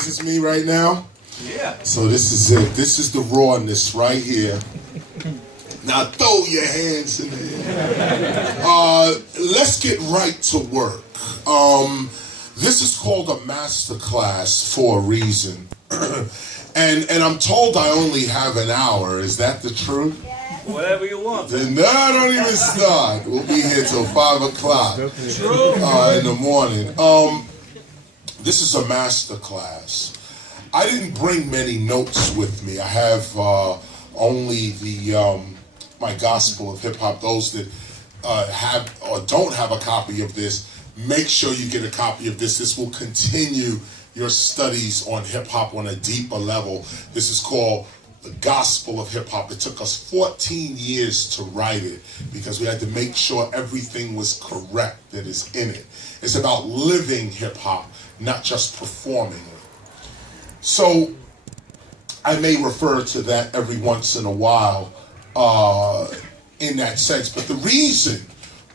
This is me right now? Yeah. So this is it. This is the rawness right here. Now throw your hands in the air. Let's get right to work. This is called a master class for a reason. and I'm told I only have an hour. Is that the truth? Whatever you want. Then no, don't even start. We'll be here till 5 o'clock in the morning. This is a master class. I didn't bring many notes with me. I have only the my Gospel of Hip Hop. Those that have or don't have a copy of this, make sure you get a copy of this. This will continue your studies on hip hop on a deeper level. This is called the Gospel of Hip Hop. It took us 14 years to write it because we had to make sure everything was correct that is in it. It's about living hip hop, not just performing it. So I may refer to that every once in a while in that sense. But the reason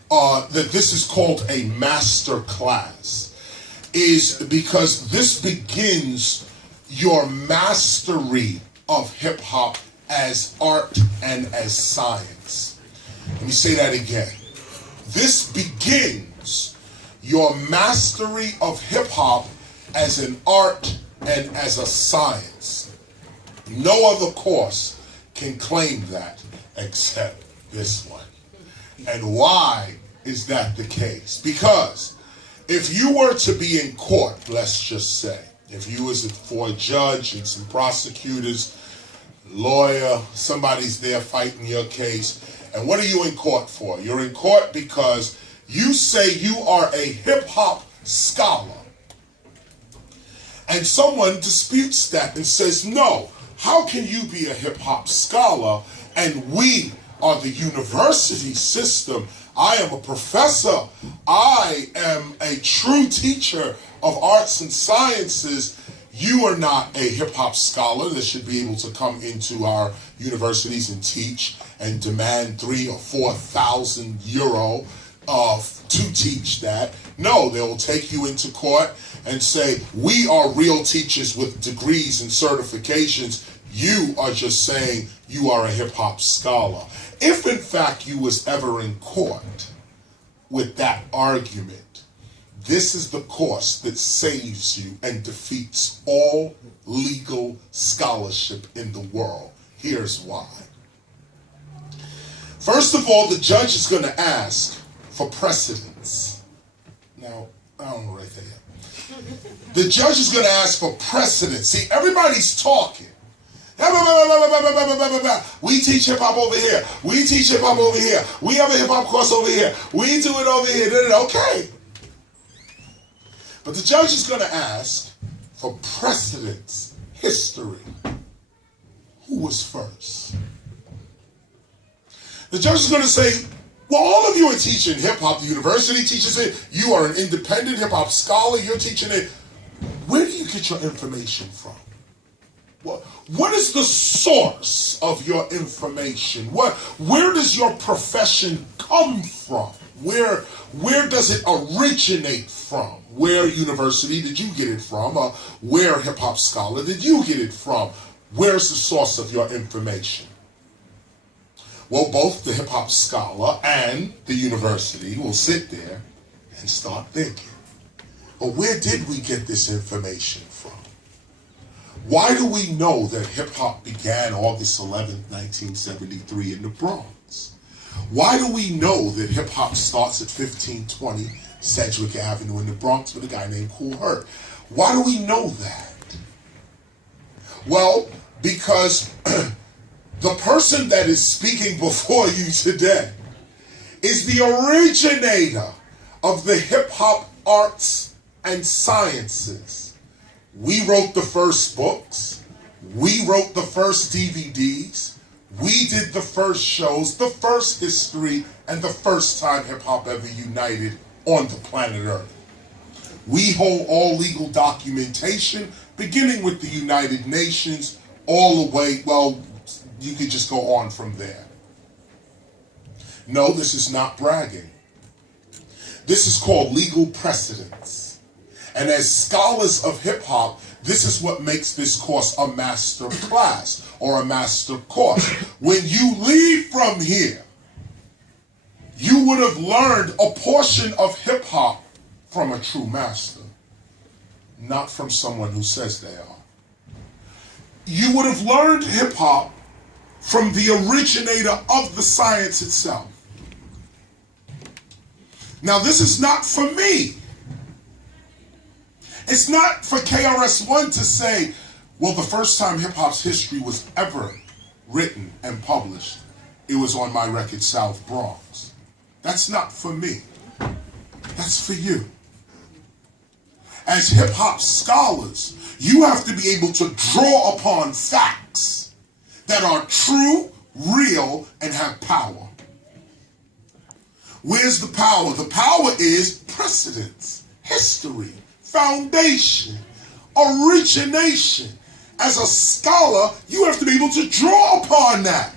that this is called a master class is because this begins your mastery of hip hop as art and as science. Let me say that again. This begins your mastery of hip hop as an art and as a science. No other course can claim that except this one. And why is that the case? Because if you were to be in court, let's just say, if you was for a judge and some prosecutors, lawyer, somebody's there fighting your case, and what are you in court for? You're in court because you say you are a hip-hop scholar. And someone disputes that and says, no, how can you be a hip-hop scholar and we are the university system? I am a professor. I am a true teacher of arts and sciences. You are not a hip-hop scholar that should be able to come into our universities and teach and demand 3,000 or 4,000 euro to teach that. No, they will take you into court and say, we are real teachers with degrees and certifications. You are just saying you are a hip-hop scholar. If in fact you was ever in court with that argument, this is the course that saves you and defeats all legal scholarship in the world. Here's why. First of all, the judge is going to ask for precedence. Now, I don't know right there. The judge is going to ask for precedence. See, everybody's talking. We teach hip hop over here. We teach hip hop over here. We have a hip hop course over here. We do it over here. Okay. But the judge is going to ask for precedence, history. Who was first? The judge is going to say, well, all of you are teaching hip hop. The university teaches it. You are an independent hip hop scholar. You're teaching it. Where do you get your information from? What is the source of your information? Where does your profession come from? Where does it originate from? Where university did you get it from? Where hip hop scholar did you get it from? Where's the source of your information? Well, both the hip hop scholar and the university will sit there and start thinking, well, where did we get this information from? Why do we know that hip-hop began August 11th, 1973 in the Bronx? Why do we know that hip-hop starts at 1520 Sedgwick Avenue in the Bronx with a guy named Kool Herc? Why do we know that? Well, because the person that is speaking before you today is the originator of the hip-hop arts and sciences. We wrote the first books. We wrote the first DVDs. We did the first shows, the first history, and the first time hip-hop ever united on the planet Earth. We hold all legal documentation, beginning with the United Nations, all the way, well, you could just go on from there. No, this is not bragging. This is called legal precedence. And as scholars of hip-hop, This is what makes this course a master class or a master course. When you leave from here, you would have learned a portion of hip hop from a true master, not from someone who says they are. You would have learned hip hop from the originator of the science itself. Now, this is not for me. It's not for KRS One to say, well, the first time hip hop's history was ever written and published, it was on my record, South Bronx. That's not for me. That's for you. As hip hop scholars, you have to be able to draw upon facts that are true, real, and have power. Where's the power? The power is precedence, history, foundation, origination. As a scholar, you have to be able to draw upon that.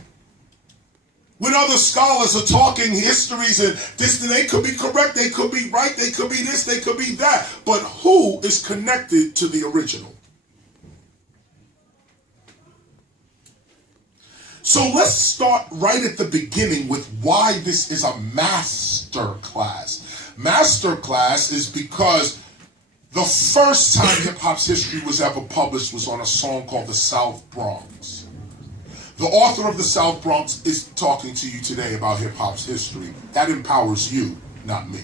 When other scholars are talking histories and this, they could be correct, they could be right, they could be this, they could be that. But who is connected to the original? So let's start right at the beginning with why this is a master class. Master class is because the first time hip hop's history was ever published was on a song called The South Bronx. The author of The South Bronx is talking to you today about hip hop's history. That empowers you, not me.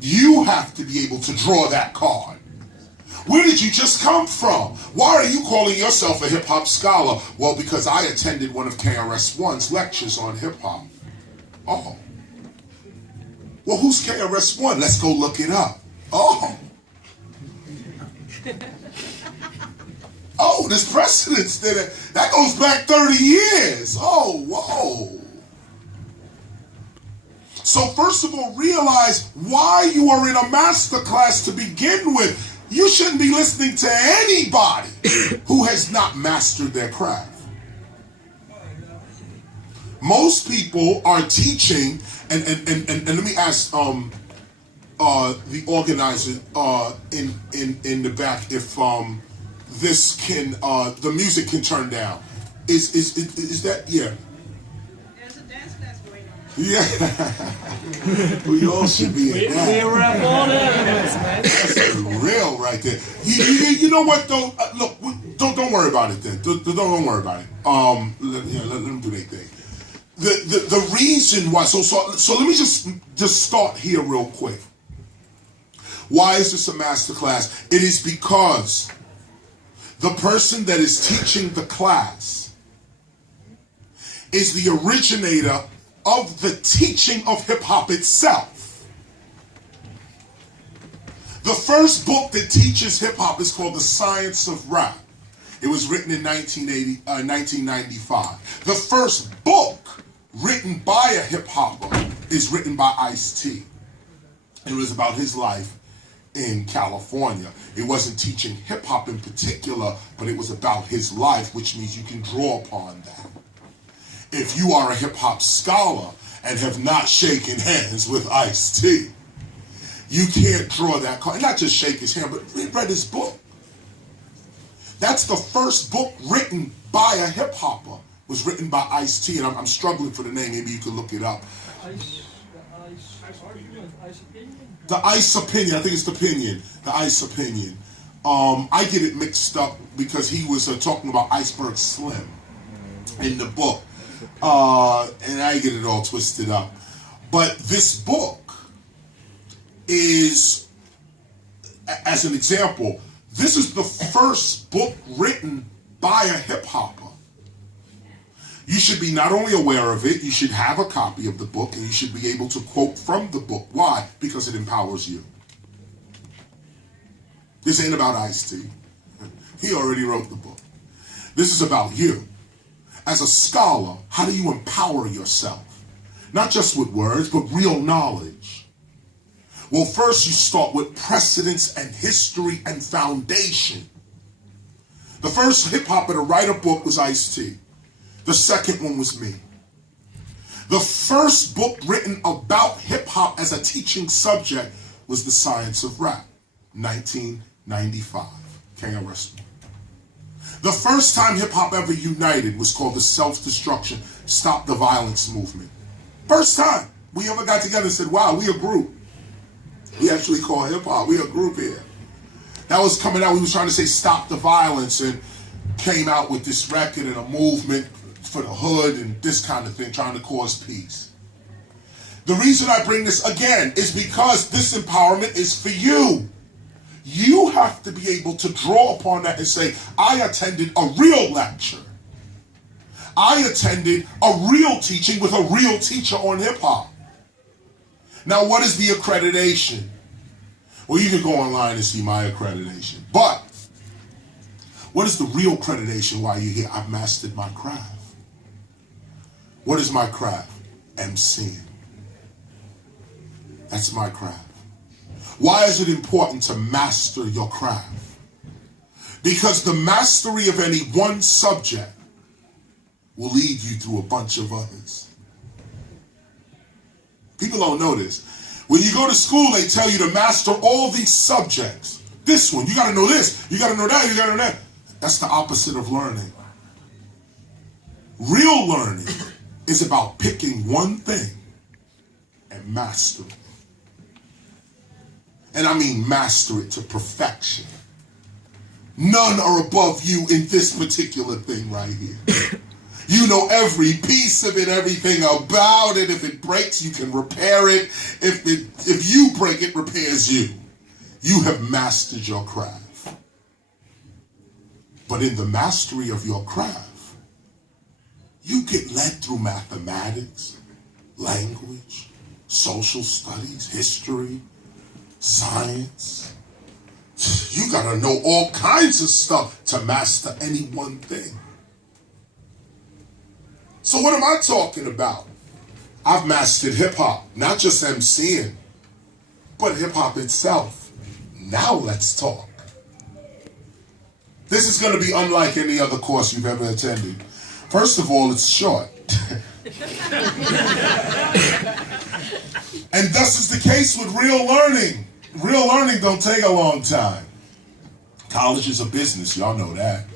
You have to be able to draw that card. Where did you just come from? Why are you calling yourself a hip hop scholar? Well, because I attended one of KRS One's lectures on hip hop. Oh. Well, who's KRS One? Let's go look it up. Oh. Oh, there's precedence there. That goes back 30 years. Oh, whoa. So first of all, realize why you are in a master class to begin with. You shouldn't be listening to anybody who has not mastered their craft. Most people are teaching, and let me ask the organizer in the back if this can the music can turn down. Is that yeah? There's a dance class going on. Yeah. We all should be in that. We wrap all the elements, man. That's real right there. You know what though? Look, don't worry about it then. Don't worry about it. Let them do their thing. The reason why. So let me just start here real quick. Why is this a master class? It is because the person that is teaching the class is the originator of the teaching of hip-hop itself. The first book that teaches hip-hop is called The Science of Rap. It was written in 1995. The first book written by a hip-hopper is written by Ice-T. It was about his life in California. It wasn't teaching hip-hop in particular, but it was about his life, which means you can draw upon that. If you are a hip-hop scholar and have not shaken hands with Ice-T, you can't draw that card. Not just shake his hand, but read his book. That's the first book written by a hip-hopper. Was written by Ice-T, and I'm struggling for the name. Maybe you can look it up. The Ice Opinion. I think it's the Opinion. The Ice Opinion. I get it mixed up because he was talking about Iceberg Slim in the book. And I get it all twisted up. But this book is, as an example, this is the first book written by a hip-hopper. You should be not only aware of it, you should have a copy of the book, and you should be able to quote from the book. Why? Because it empowers you. This ain't about Ice-T. He already wrote the book. This is about you. As a scholar, how do you empower yourself? Not just with words, but real knowledge. Well, first you start with precedence and history and foundation. The first hip-hopper to write a book was Ice-T. The second one was me. The first book written about hip-hop as a teaching subject was The Science of Rap. 1995, KRS One. The first time hip-hop ever united was called the Self-Destruction Stop the Violence movement. First time we ever got together and said, wow, we a group. We actually call hip-hop, we a group here. That was coming out, we was trying to say stop the violence, and came out with this record and a movement for the hood and this kind of thing, trying to cause peace. The reason I bring this again is because this empowerment is for you. You have to be able to draw upon that and say, I attended a real lecture. I attended a real teaching with a real teacher on hip hop. Now, what is the accreditation? Well, you can go online and see my accreditation. But what is the real accreditation while you're here? I've mastered my craft. What is my craft? MCing. That's my craft. Why is it important to master your craft? Because the mastery of any one subject will lead you through a bunch of others. People don't know this. When you go to school, they tell you to master all these subjects. This one, you gotta know this, you gotta know that, you gotta know that. That's the opposite of learning. Real learning is about picking one thing and master it. And I mean master it to perfection. None are above you in this particular thing right here. You know every piece of it, everything about it. If it breaks, you can repair it. If you break, it repairs you. You have mastered your craft. But in the mastery of your craft, you get led through mathematics, language, social studies, history, science. You gotta know all kinds of stuff to master any one thing. So what am I talking about? I've mastered hip hop, not just MCing, but hip hop itself. Now let's talk. This is gonna be unlike any other course you've ever attended. First of all, it's short. And thus is the case with real learning. Real learning don't take a long time. College is a business, y'all know that.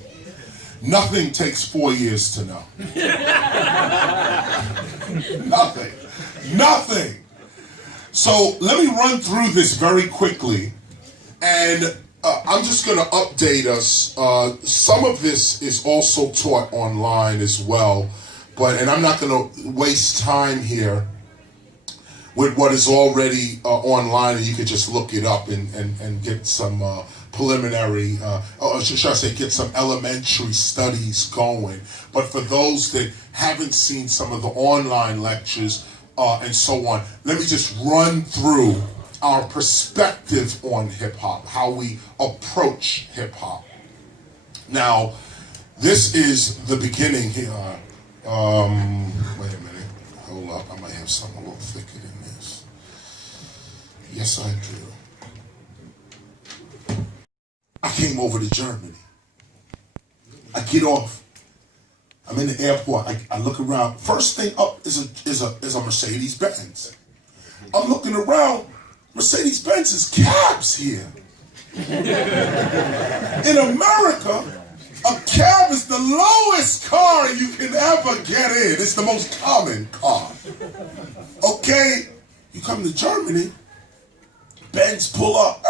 Nothing takes 4 years to know. Nothing. So let me run through this very quickly, and I'm just going to update us. Some of this is also taught online as well, and I'm not going to waste time here with what is already online, and you can just look it up and get some preliminary, or should I say, get some elementary studies going. But for those that haven't seen some of the online lectures and so on, let me just run through our perspective on hip hop, how we approach hip hop. Now, this is the beginning here. Wait a minute, hold up, I might have something a little thicker than this. Yes, I do. I came over to Germany. I get off. I'm in the airport. I look around. First thing up is a Mercedes Benz. I'm looking around. Mercedes Benz is cabs here. In America, a cab is the lowest car you can ever get in. It's the most common car. Okay, you come to Germany, Benz pull up.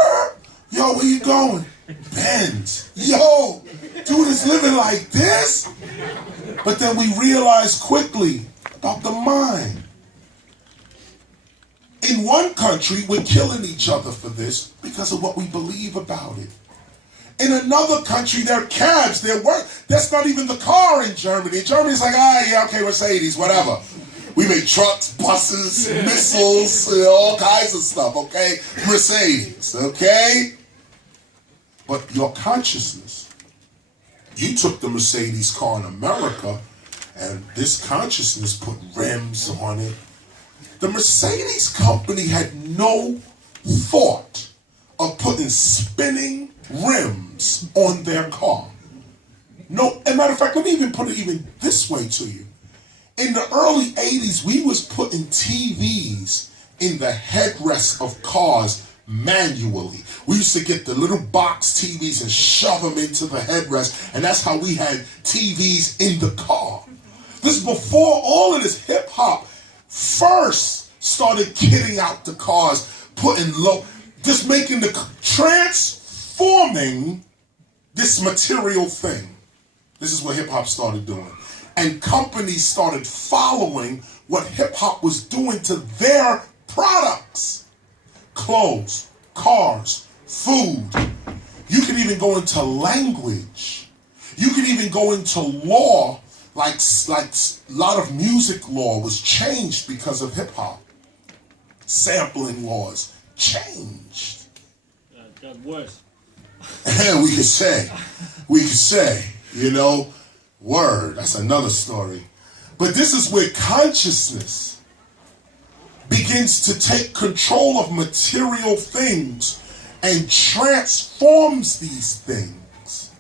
Yo, where you going? Benz. Yo, dude is living like this? But then we realize quickly about the mind. In one country, we're killing each other for this because of what we believe about it. In another country, they're cabs, they're work. That's not even the car in Germany. In Germany, it's like, yeah, okay, Mercedes, whatever. We make trucks, buses, missiles, all kinds of stuff, okay? Mercedes, okay? But your consciousness, you took the Mercedes car in America, and this consciousness put rims on it. The Mercedes company had no thought of putting spinning rims on their car. No, as a matter of fact, let me even put it even this way to you. In the early 80s, we was putting TVs in the headrests of cars manually. We used to get the little box TVs and shove them into the headrest, and that's how we had TVs in the car. This is before all of this hip hop first started kitting out the cars, putting low, just making transforming this material thing. This is what hip hop started doing. And companies started following what hip hop was doing to their products. Clothes, cars, food. You can even go into language. You can even go into law, like a lot of music law was changed because of hip hop. Sampling laws changed. Got worse. And we could say, you know, word, that's another story. But this is where consciousness begins to take control of material things and transforms these things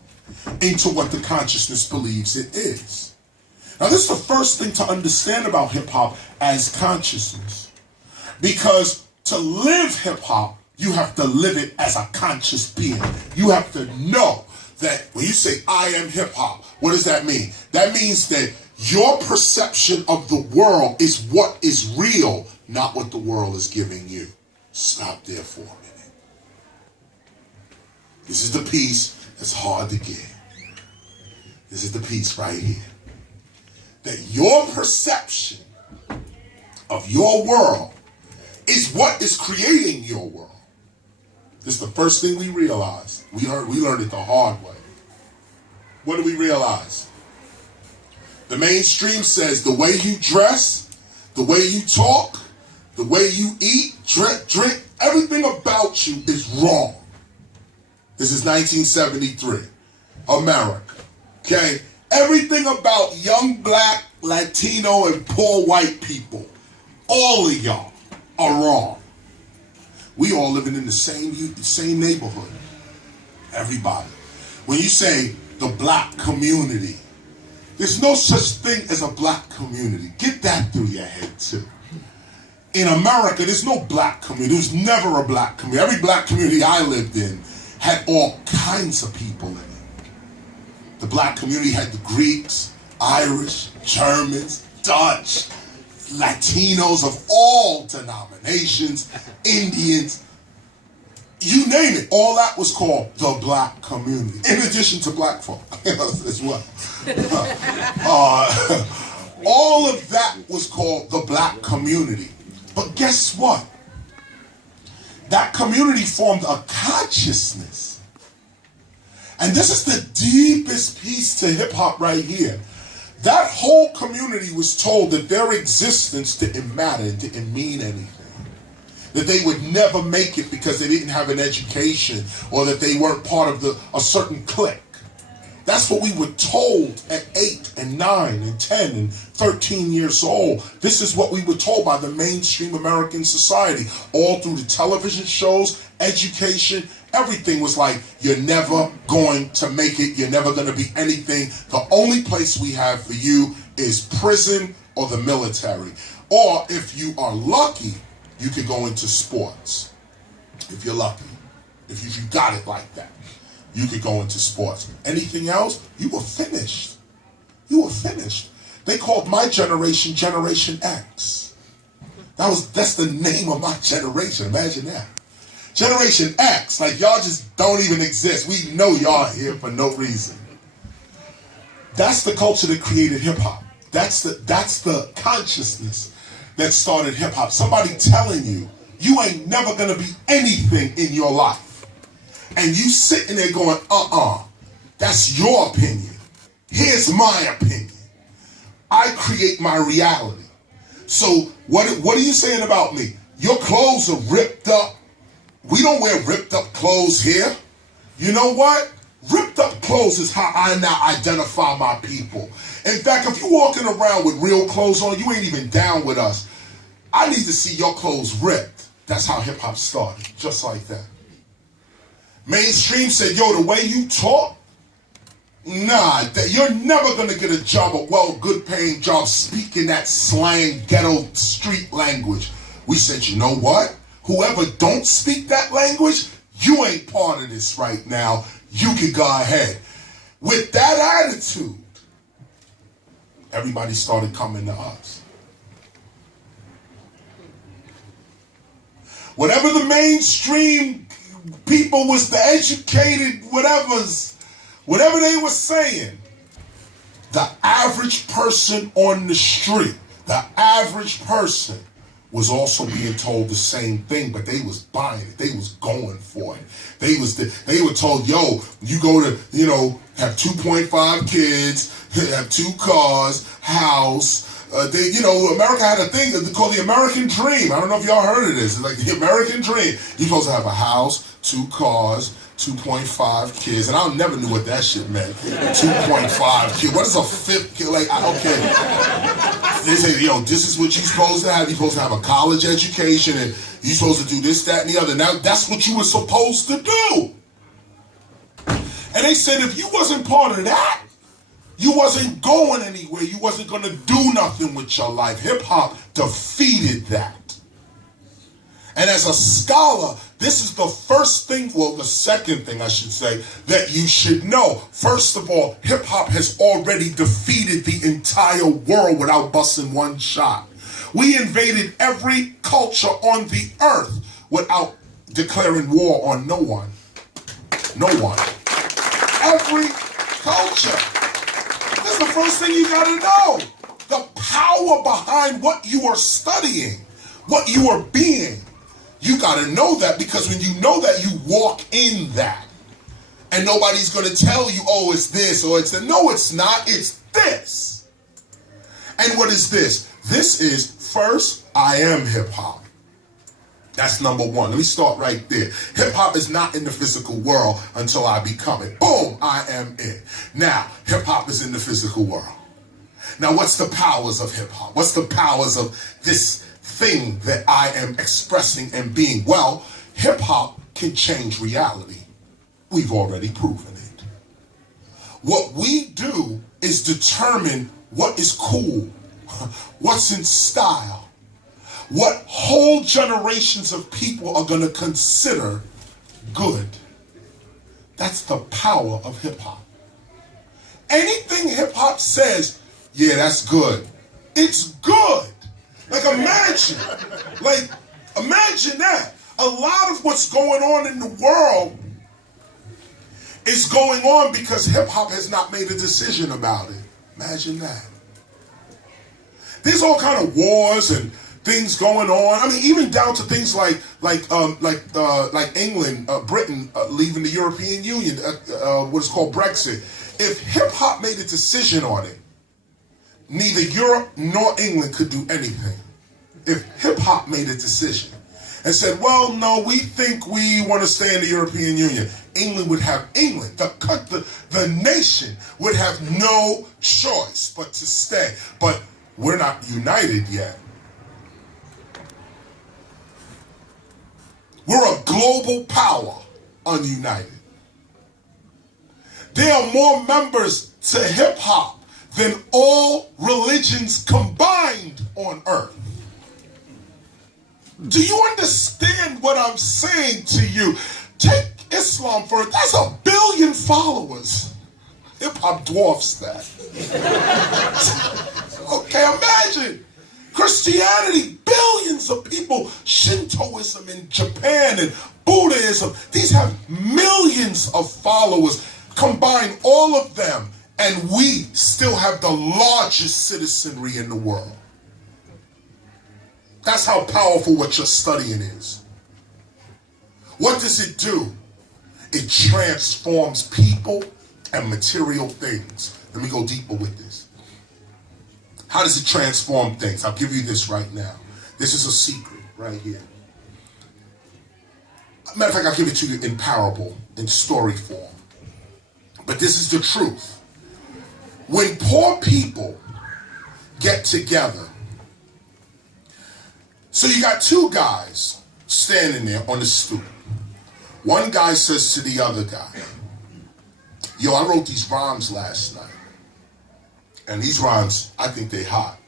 into what the consciousness believes it is. Now, this is the first thing to understand about hip hop as consciousness. Because to live hip hop, you have to live it as a conscious being. You have to know that when you say, I am hip hop, what does that mean? That means that your perception of the world is what is real, not what the world is giving you. Stop there for a minute. This is the piece that's hard to get. This is the piece right here. That your perception of your world is what is creating your world. This is the first thing we realized. We learned it the hard way. What do we realize? The mainstream says the way you dress, the way you talk, the way you eat, drink, everything about you is wrong. This is 1973, America, okay? Everything about young black, Latino, and poor white people, all of y'all are wrong. We all living in the same neighborhood. Everybody. When you say the black community, there's no such thing as a black community. Get that through your head too. In America, there's no black community. There's never a black community. Every black community I lived in had all kinds of people in it. The black community had the Greeks, Irish, Germans, Dutch, Latinos of all denominations, Indians, you name it. All that was called the black community, in addition to black folk as well. All of that was called the black community. But guess what? That community formed a consciousness. And this is the deepest piece to hip hop right here. That whole community was told that their existence didn't matter, it didn't mean anything. That they would never make it because they didn't have an education or that they weren't part of a certain clique. That's what we were told at 8 and 9 and 10 and 13 years old. This is what we were told by the mainstream American society. All through the television shows, education, everything was like, you're never going to make it. You're never going to be anything. The only place we have for you is prison or the military. Or if you are lucky, you could go into sports. If you're lucky. If you got it like that, you could go into sports. Anything else, you were finished. You were finished. They called my generation Generation X. That's the name of my generation. Imagine that. Generation X, like y'all just don't even exist. We know y'all here for no reason. That's the culture that created hip hop. That's the consciousness that started hip hop. Somebody telling you, you ain't never gonna be anything in your life. And you sitting there going, that's your opinion. Here's my opinion. I create my reality. So what are you saying about me? Your clothes are ripped up. We don't wear ripped up clothes here. You know what? Ripped up clothes is how I now identify my people. In fact, if you're walking around with real clothes on, you ain't even down with us. I need to see your clothes ripped. That's how hip hop started, just like that. Mainstream said, yo, the way you talk, nah, you're never gonna get a job, a good paying job speaking that slang, ghetto, street language. We said, you know what? whoever don't speak that language, you ain't part of this right now. You can go ahead. With that attitude, everybody started coming to us. Whatever the mainstream people was, the educated whatever they were saying, the average person on the street, the average person was also being told the same thing, but they was buying it. They was going for it. They were told, yo, you go to, have 2.5 kids, have 2 cars, house. America had a thing called the American Dream. I don't know if y'all heard of this. It's like the American Dream. You're supposed to have a house, 2 cars, 2.5 kids, and I never knew what that shit meant. 2.5 kids. What is a 5th kid? Okay. They say, this is what you're supposed to have. You're supposed to have a college education, and you're supposed to do this, that, and the other. Now, that's what you were supposed to do. And they said if you wasn't part of that, you wasn't going anywhere. You wasn't going to do nothing with your life. Hip-hop defeated that. And as a scholar, this is the first thing, the second thing I should say, that you should know. First of all, hip-hop has already defeated the entire world without busting one shot. We invaded every culture on the earth without declaring war on no one. No one. Every culture. That's the first thing you gotta know. The power behind what you are studying, what you are being. You gotta know that, because when you know that, you walk in that. And nobody's gonna tell you, oh, it's this or it's that. No, it's not. It's this. And what is this? This is, first, I am hip-hop. That's number one. Let me start right there. Hip-hop is not in the physical world until I become it. Boom, I am it. Now, hip-hop is in the physical world. Now, what's the powers of hip-hop? What's the powers of this thing that I am expressing and being? Well, hip-hop can change reality. We've already proven it. What we do is determine what is cool, what's in style, what whole generations of people are going to consider good. That's the power of hip-hop. Anything hip-hop says, yeah, that's good, it's good. Imagine that. A lot of what's going on in the world is going on because hip-hop has not made a decision about it. Imagine that. There's all kind of wars and things going on. I mean, even down to things like England, Britain leaving the European Union, what is called Brexit. If hip-hop made a decision on it, neither Europe nor England could do anything. If hip-hop made a decision and said, well, no, we think we want to stay in the European Union, the nation would have no choice but to stay. But we're not united yet. We're a global power, ununited. There are more members to hip-hop than all religions combined on earth. Do you understand what I'm saying to you? Take Islam for it. That's 1 billion followers. Hip-hop dwarfs that. Okay, imagine. Christianity, billions of people. Shintoism in Japan and Buddhism. These have millions of followers. Combine all of them, and we still have the largest citizenry in the world. That's how powerful what you're studying is. What does it do? It transforms people and material things. Let me go deeper with this. How does it transform things? I'll give you this right now. This is a secret right here. Matter of fact, I'll give it to you in parable, in story form. But this is the truth. When poor people get together, so you got 2 guys standing there on the stoop. One guy says to the other guy, yo, I wrote these rhymes last night. And these rhymes, I think they hot.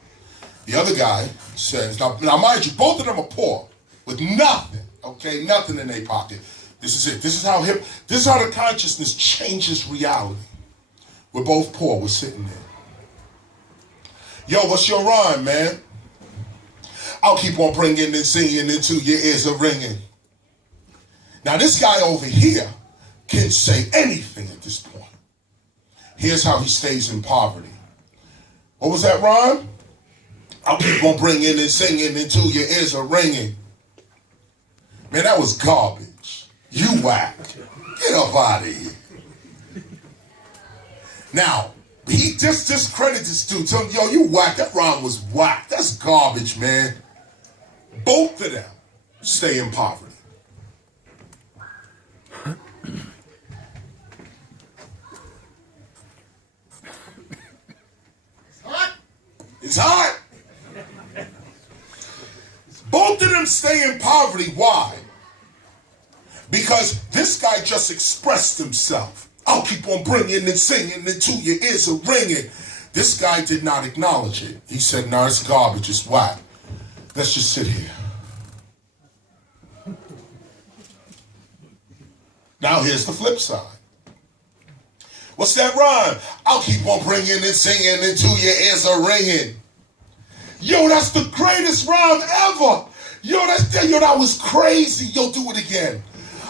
The other guy says, now mind you, both of them are poor, with nothing. Okay, nothing in their pocket. This is it. This is how the consciousness changes reality. We're both poor. We're sitting there. Yo, what's your rhyme, man? I'll keep on bringing and singing until your ears are ringing. Now, this guy over here can say anything at this point. Here's how he stays in poverty. What was that rhyme? I'll keep on bringing and singing until your ears are ringing. Man, that was garbage. You whack. Get up out of here. Now, he just discredited this dude. Tell him, yo, you whack. That rhyme was whack. That's garbage, man. Both of them stay in poverty. It's hot. Both of them stay in poverty. Why? Because this guy just expressed himself. I'll keep on bringing and singing until your ears are ringing. This guy did not acknowledge it. He said, no, it's garbage, it's whack. Let's just sit here. Now here's the flip side. What's that rhyme? I'll keep on bringing and singing until your ears are ringing. Yo, that's the greatest rhyme ever. Yo, that was crazy. Yo, do it again.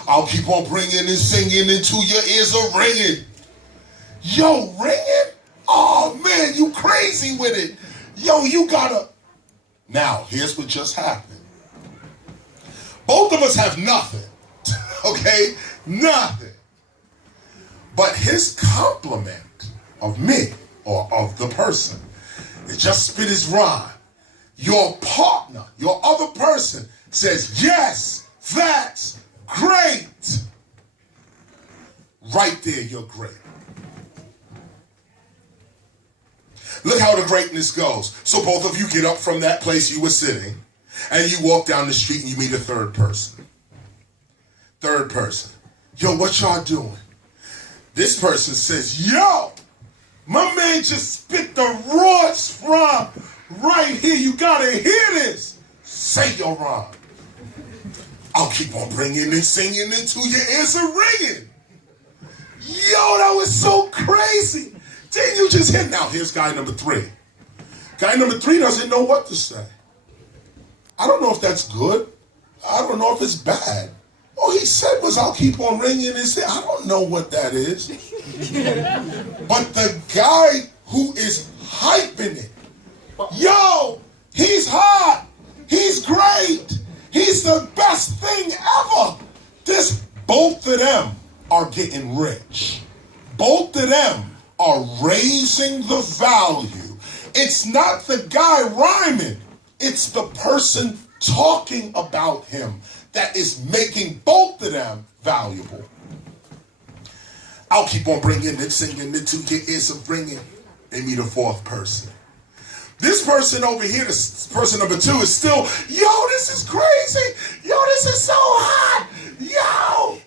I'll keep on bringing and singing until your ears are ringing. Yo, ringing? Oh, man, you crazy with it. Yo, you gotta... Now, here's what just happened. Both of us have nothing. Okay? Nothing. But his compliment of me, or of the person, it just spit his rhyme. Your partner, your other person says, yes, that's great. Right there, you're great. Look how the greatness goes. So both of you get up from that place you were sitting, and you walk down the street and you meet a third person. Third person. Yo, what y'all doing? This person says, yo, my man just spit the rawest rhyme right here. You gotta hear this. Say your rhyme. I'll keep on bringing and singing until your ears are ringing. Yo, that was so crazy. Didn't you just hit? Now, here's guy number 3. Guy number 3 doesn't know what to say. I don't know if that's good. I don't know if it's bad. All he said was, I'll keep on ringing and saying, I don't know what that is. But the guy who is hyping it, yo, he's hot. He's great. He's the best thing ever. Both of them are getting rich. Both of them are raising the value. It's not the guy rhyming. It's the person talking about him that is making both of them valuable. I'll keep on bringing and singing until your ears are ringing. They meet a fourth person. This person over here, this person number 2, is still, yo, this is crazy. Yo, this is so hot. Yo.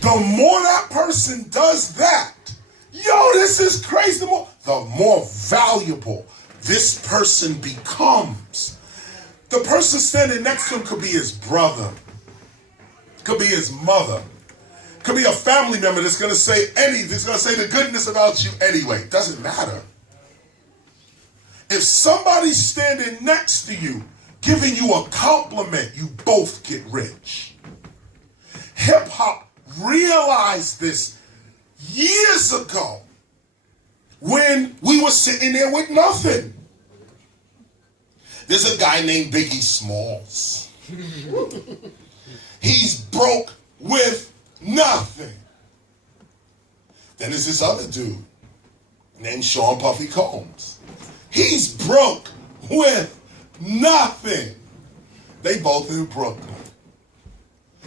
The more that person does that, yo, this is crazy, the more valuable this person becomes. The person standing next to him could be his brother, could be his mother, could be a family member that's going to say anything, that's going to say the goodness about you anyway. Doesn't matter. If somebody's standing next to you, giving you a compliment, you both get rich. Hip hop realized this years ago when we were sitting there with nothing. There's a guy named Biggie Smalls. He's broke with nothing. Then there's this other dude named Sean Puffy Combs. He's broke with nothing. They both in Brooklyn.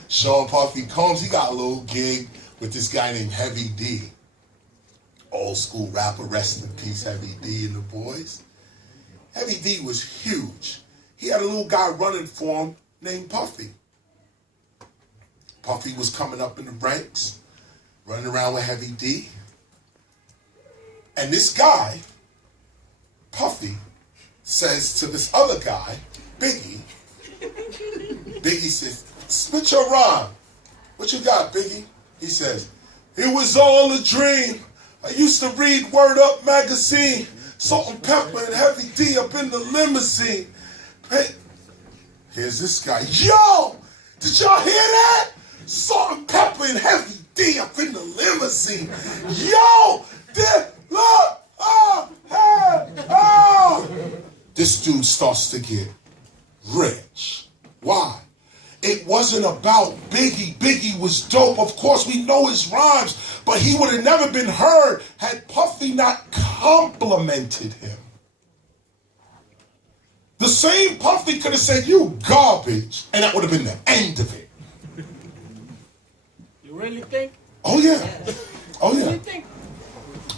Sean Puffy Combs, he got a little gig with this guy named Heavy D. Old school rapper, rest in peace, Heavy D and the boys. Heavy D was huge. He had a little guy running for him named Puffy. Puffy was coming up in the ranks, running around with Heavy D. And this guy, Puffy, says to this other guy, Biggie, Biggie says, spit your rhyme. What you got, Biggie? He says, it was all a dream. I used to read Word Up magazine. Salt and pepper and Heavy D up in the limousine. Hey, here's this guy. Yo, did y'all hear that? Salt and pepper and Heavy D up in the limousine. Yo, look, This dude starts to get rich. Why? It wasn't about Biggie. Biggie was dope. Of course, we know his rhymes, but he would have never been heard had Puffy not complimented him. The same Puffy could have said, you garbage, and that would have been the end of it. You really think? Oh, yeah. Oh, yeah. You think?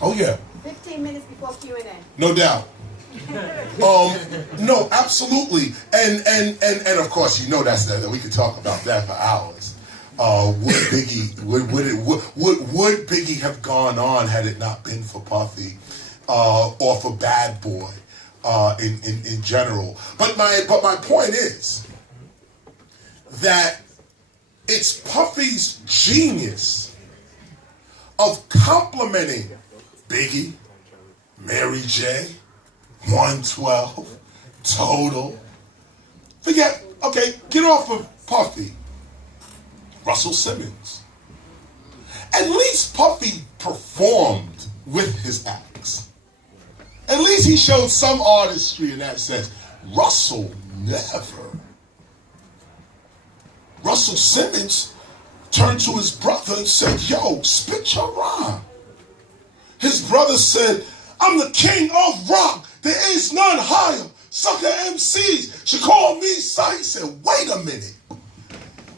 Oh, yeah. 15 minutes before Q&A. No doubt. No, absolutely. And of course, you know that's that. We could talk about that for hours. Would Biggie have gone on had it not been for Puffy or for Bad Boy in general? But my point is that it's Puffy's genius of complimenting Biggie, Mary J., 112, Total. Forget, okay, get off of Puffy. Russell Simmons. At least Puffy performed with his acts. At least he showed some artistry in that sense. Russell never. Russell Simmons turned to his brother and said, yo, spit your rhyme. His brother said, I'm the king of rock. There is none higher. Sucker MCs should call me son. He said, wait a minute.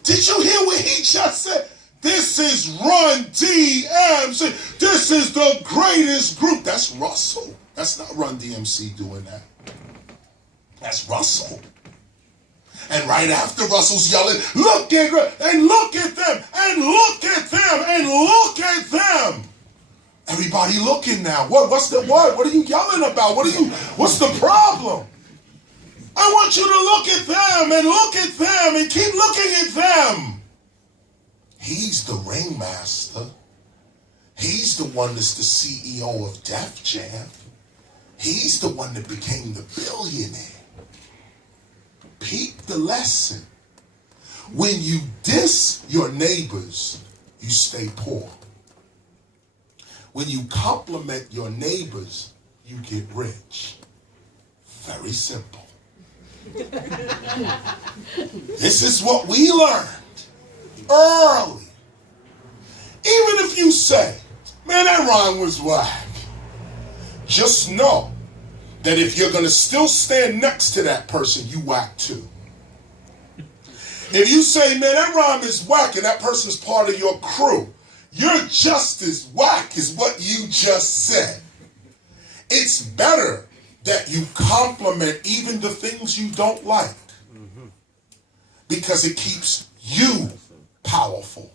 Did you hear what he just said? This is Run DMC. This is the greatest group. That's Russell. That's not Run DMC doing that. That's Russell. And right after Russell's yelling, look at them, and look at them, and look at them, and look at them. Everybody looking now. What's the what? What are you yelling about? What's the problem? I want you to look at them and look at them and keep looking at them. He's the ringmaster. He's the one that's the CEO of Def Jam. He's the one that became the billionaire. Peep the lesson. When you diss your neighbors, you stay poor. When you compliment your neighbors, you get rich. Very simple. This is what we learned early. Even if you say, man, that rhyme was whack, just know that if you're going to still stand next to that person, you whack too. If you say, man, that rhyme is whack and that person's part of your crew, you're just as whack as what you just said. It's better that you compliment even the things you don't like because it keeps you powerful.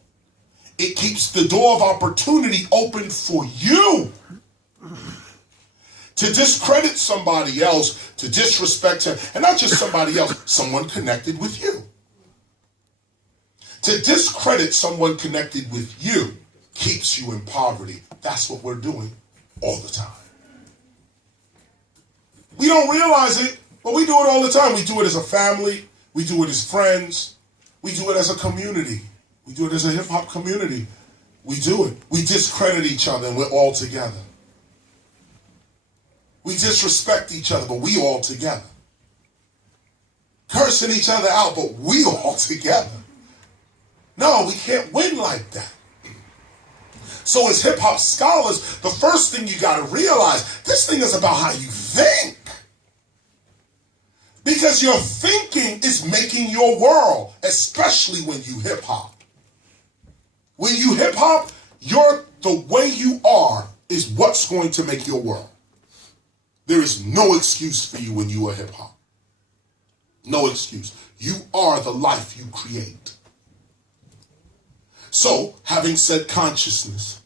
It keeps the door of opportunity open for you to discredit somebody else, to disrespect him, and not just somebody else, someone connected with you. To discredit someone connected with you keeps you in poverty. That's what we're doing all the time. We don't realize it, but we do it all the time. We do it as a family. We do it as friends. We do it as a community. We do it as a hip-hop community. We do it. We discredit each other and we're all together. We disrespect each other, but we all together. Cursing each other out, but we all together. No, we can't win like that. So as hip-hop scholars, the first thing you got to realize, this thing is about how you think. Because your thinking is making your world, especially when you hip-hop. When you hip-hop, the way you are is what's going to make your world. There is no excuse for you when you are hip-hop. No excuse. You are the life you create. So, having said consciousness,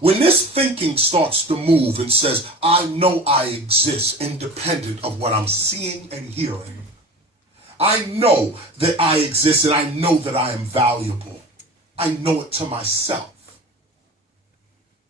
when this thinking starts to move and says, I know I exist independent of what I'm seeing and hearing, I know that I exist and I know that I am valuable. I know it to myself.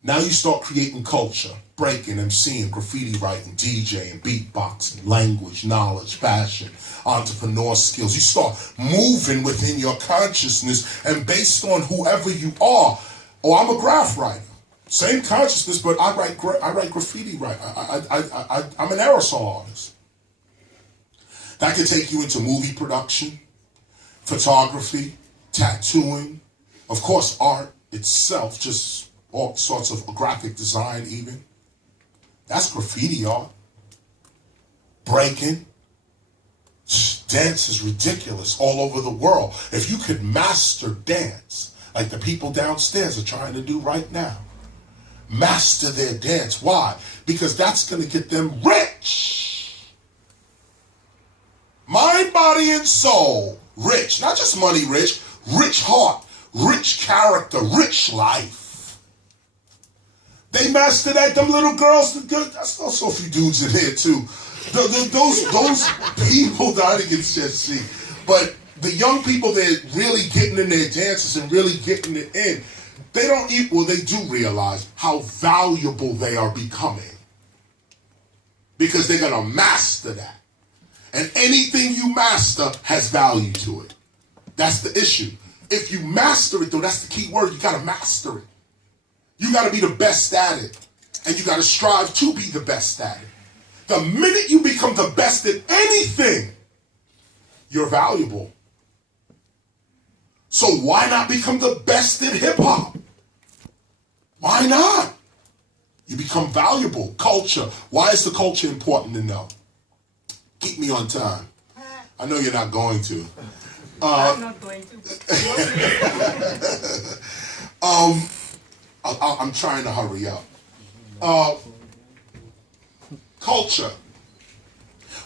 Now you start creating culture, breaking, MCing, graffiti writing, DJing, beatboxing, language, knowledge, fashion, entrepreneur skills. You start moving within your consciousness, and based on whoever you are, I'm a graph writer. Same consciousness, but I write graffiti right. I'm an aerosol artist. That could take you into movie production, photography, tattooing, of course, art itself, just all sorts of graphic design even. That's graffiti art. Breaking. Dance is ridiculous all over the world. If you could master dance, like the people downstairs are trying to do right now, master their dance. Why? Because that's going to get them rich. Mind, body, and soul. Rich. Not just money rich. Rich heart. Rich character. Rich life. They master that. Them little girls. That's also a few dudes in here too. Those people that I didn't get to see. But the young people that are really getting in their dances and really getting it in, they do realize how valuable they are becoming. Because they're going to master that. And anything you master has value to it. That's the issue. If you master it, though, that's the key word. You got to master it. You got to be the best at it. And you got to strive to be the best at it. The minute you become the best at anything, you're valuable. So why not become the best at hip-hop? Why not? You become valuable. Culture. Why is the culture important to know? Keep me on time. I know you're not going to. I'm not going to. I'm trying to hurry up. Culture.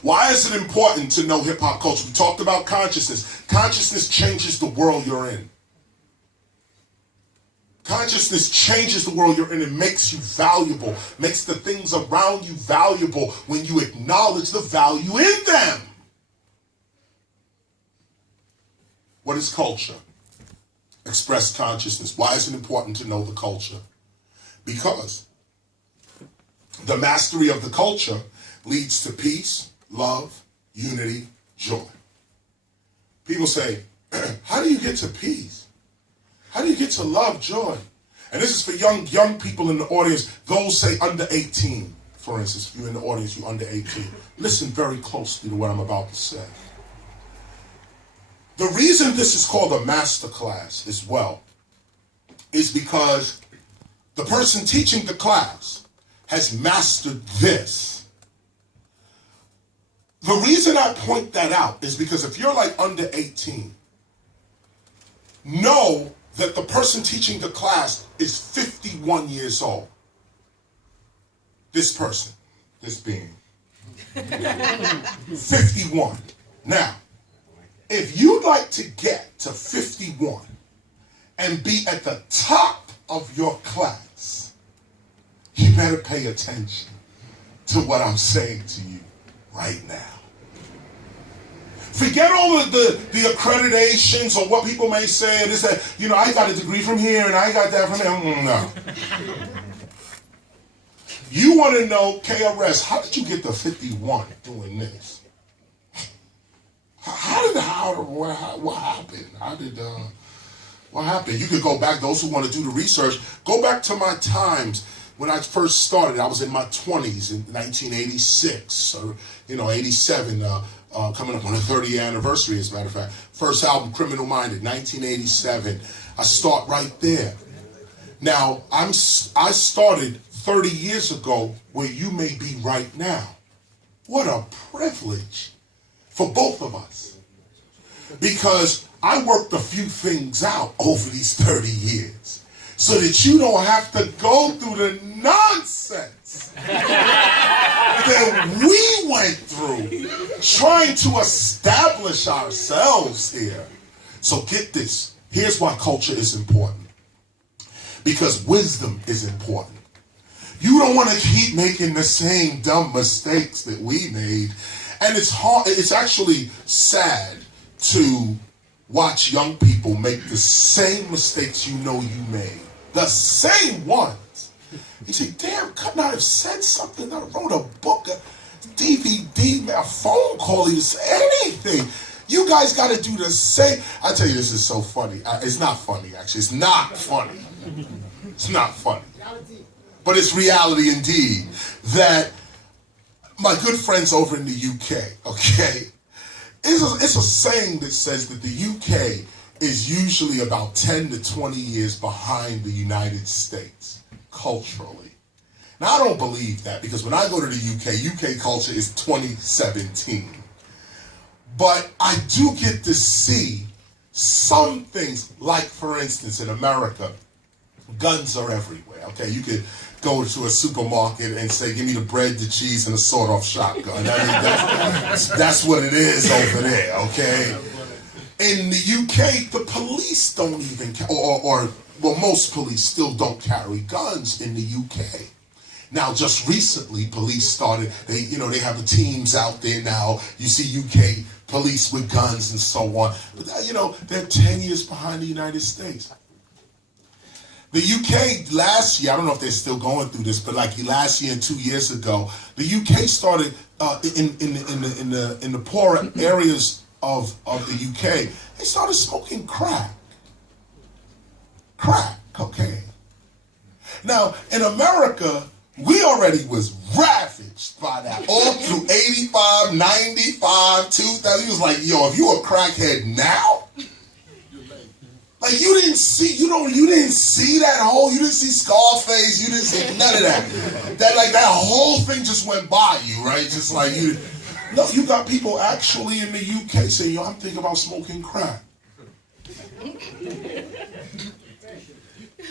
Why is it important to know hip-hop culture? We talked about consciousness. Consciousness changes the world you're in. Consciousness changes the world you're in and makes you valuable, makes the things around you valuable when you acknowledge the value in them. What is culture? Expressed consciousness. Why is it important to know the culture? Because the mastery of the culture leads to peace, love, unity, joy. People say, how do you get to peace? How do you get to love, joy? And this is for young people in the audience. Those say under 18, for instance. If you're in the audience, you're under 18. Listen very closely to what I'm about to say. The reason this is called a master class as well is because the person teaching the class has mastered this. The reason I point that out is because if you're like under 18, know that the person teaching the class is 51 years old. This person, this being. 51. Now, if you'd like to get to 51 and be at the top of your class, you better pay attention to what I'm saying to you right now. Forget all of the accreditations or what people may say, and this, that, I got a degree from here and I got that from there. No. You want to know, KRS, how did you get to 51 doing this? What happened? What happened? You could go back, those who want to do the research, go back to my times when I first started. I was in my 20s in 1986, or 87, coming up on the 30th anniversary, as a matter of fact. First album, Criminal Minded, 1987. I start right there. Now, I started 30 years ago where you may be right now. What a privilege for both of us. Because I worked a few things out over these 30 years so that you don't have to go through the nonsense that we went through trying to establish ourselves here. So get this. Here's why culture is important. Because wisdom is important. You don't want to keep making the same dumb mistakes that we made And it's hard, it's actually sad to watch young people make the same mistakes you know you made. The same ones. You say, damn, couldn't I have said something? I wrote a book, a DVD, a phone call, you say anything. You guys got to do the same. I tell you, this is so funny. It's not funny, actually. It's not funny. It's not funny. But it's reality indeed. That my good friends over in the UK, okay, it's a saying that says that the UK is usually about 10 to 20 years behind the United States culturally. Now, I don't believe that, because when I go to the UK culture is 2017. But I do get to see some things, like, for instance, in America, guns are everywhere, okay? You could go to a supermarket and say, give me the bread, the cheese, and a sawed-off shotgun. I mean, that's what it is over there, okay? In the UK, the police don't even, well, most police still don't carry guns in the UK. Now, just recently, police started, they have the teams out there now. You see UK police with guns and so on. But, they're 10 years behind the United States. The UK last year, I don't know if they're still going through this, but like last year and 2 years ago, the UK started in the poorer areas of the UK, they started smoking crack, cocaine. Now, in America, we already was ravaged by that all through 85, 95, 2000. He was like, yo, if you a crackhead now, like you didn't see that whole, you didn't see Scarface, you didn't see none of that. That whole thing just went by you, right? Just like you got people actually in the UK saying, yo, I'm thinking about smoking crack.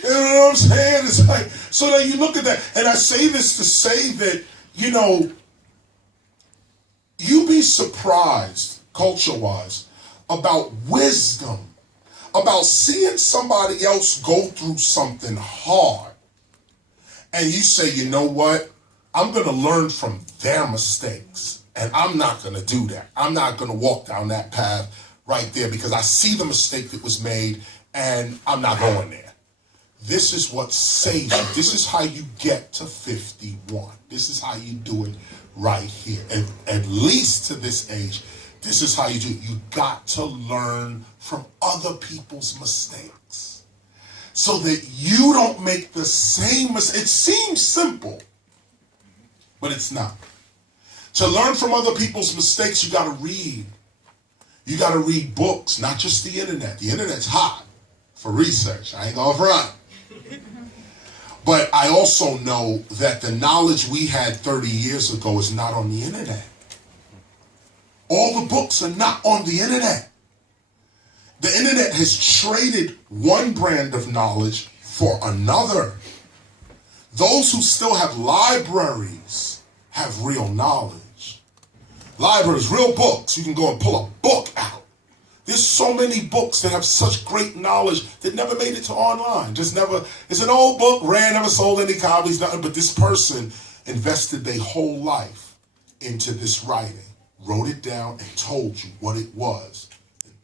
You know what I'm saying? It's like, so that you look at that, and I say this to say that, you be surprised, culture-wise, about wisdom, about seeing somebody else go through something hard, and you say, you know what? I'm going to learn from their mistakes, and I'm not going to do that. I'm not going to walk down that path right there because I see the mistake that was made, and I'm not going there. This is what saves you. This is how you get to 51. This is how you do it right here. At least to this age, this is how you do it. You got to learn from other people's mistakes so that you don't make the same mistake. It seems simple, but it's not. To learn from other people's mistakes, you got to read. You got to read books, not just the internet. The internet's hot for research. I ain't gonna front. But I also know that the knowledge we had 30 years ago is not on the internet. All the books are not on the internet. The internet has traded one brand of knowledge for another. Those who still have libraries have real knowledge. Libraries, real books. You can go and pull a book out. There's so many books that have such great knowledge that never made it to online. Just never, it's an old book, rare, never sold any copies, nothing, but this person invested their whole life into this writing, wrote it down, and told you what it was. And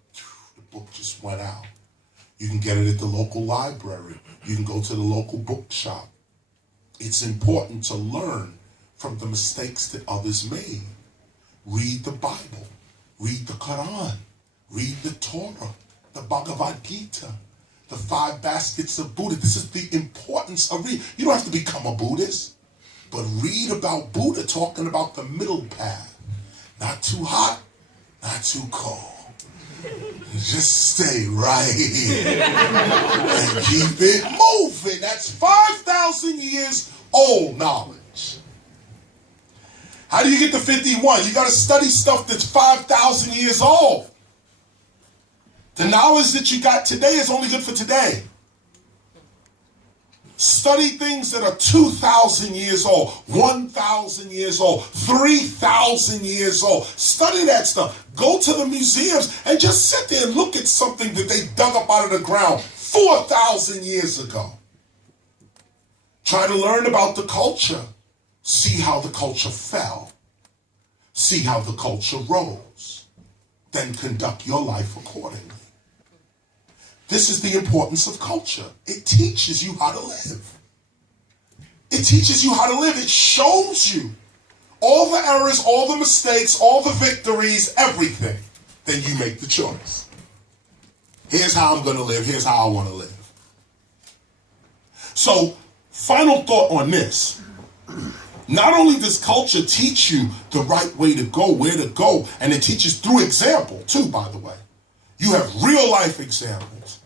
the book just went out. You can get it at the local library. You can go to the local bookshop. It's important to learn from the mistakes that others made. Read the Bible. Read the Quran. Read the Torah, the Bhagavad Gita, the 5 baskets of Buddha. This is the importance of reading. You don't have to become a Buddhist, but read about Buddha talking about the middle path. Not too hot, not too cold. Just stay right here and keep it moving. That's 5,000 years old knowledge. How do you get to 51? You got to study stuff that's 5,000 years old. The knowledge that you got today is only good for today. Study things that are 2,000 years old, 1,000 years old, 3,000 years old. Study that stuff. Go to the museums and just sit there and look at something that they dug up out of the ground 4,000 years ago. Try to learn about the culture. See how the culture fell. See how the culture rolls. Then conduct your life accordingly. This is the importance of culture. It teaches you how to live. It teaches you how to live. It shows you all the errors, all the mistakes, all the victories, everything. Then you make the choice. Here's how I'm going to live. Here's how I want to live. So, final thought on this. Not only does culture teach you the right way to go, where to go, and it teaches through example, too, by the way. You have real life examples.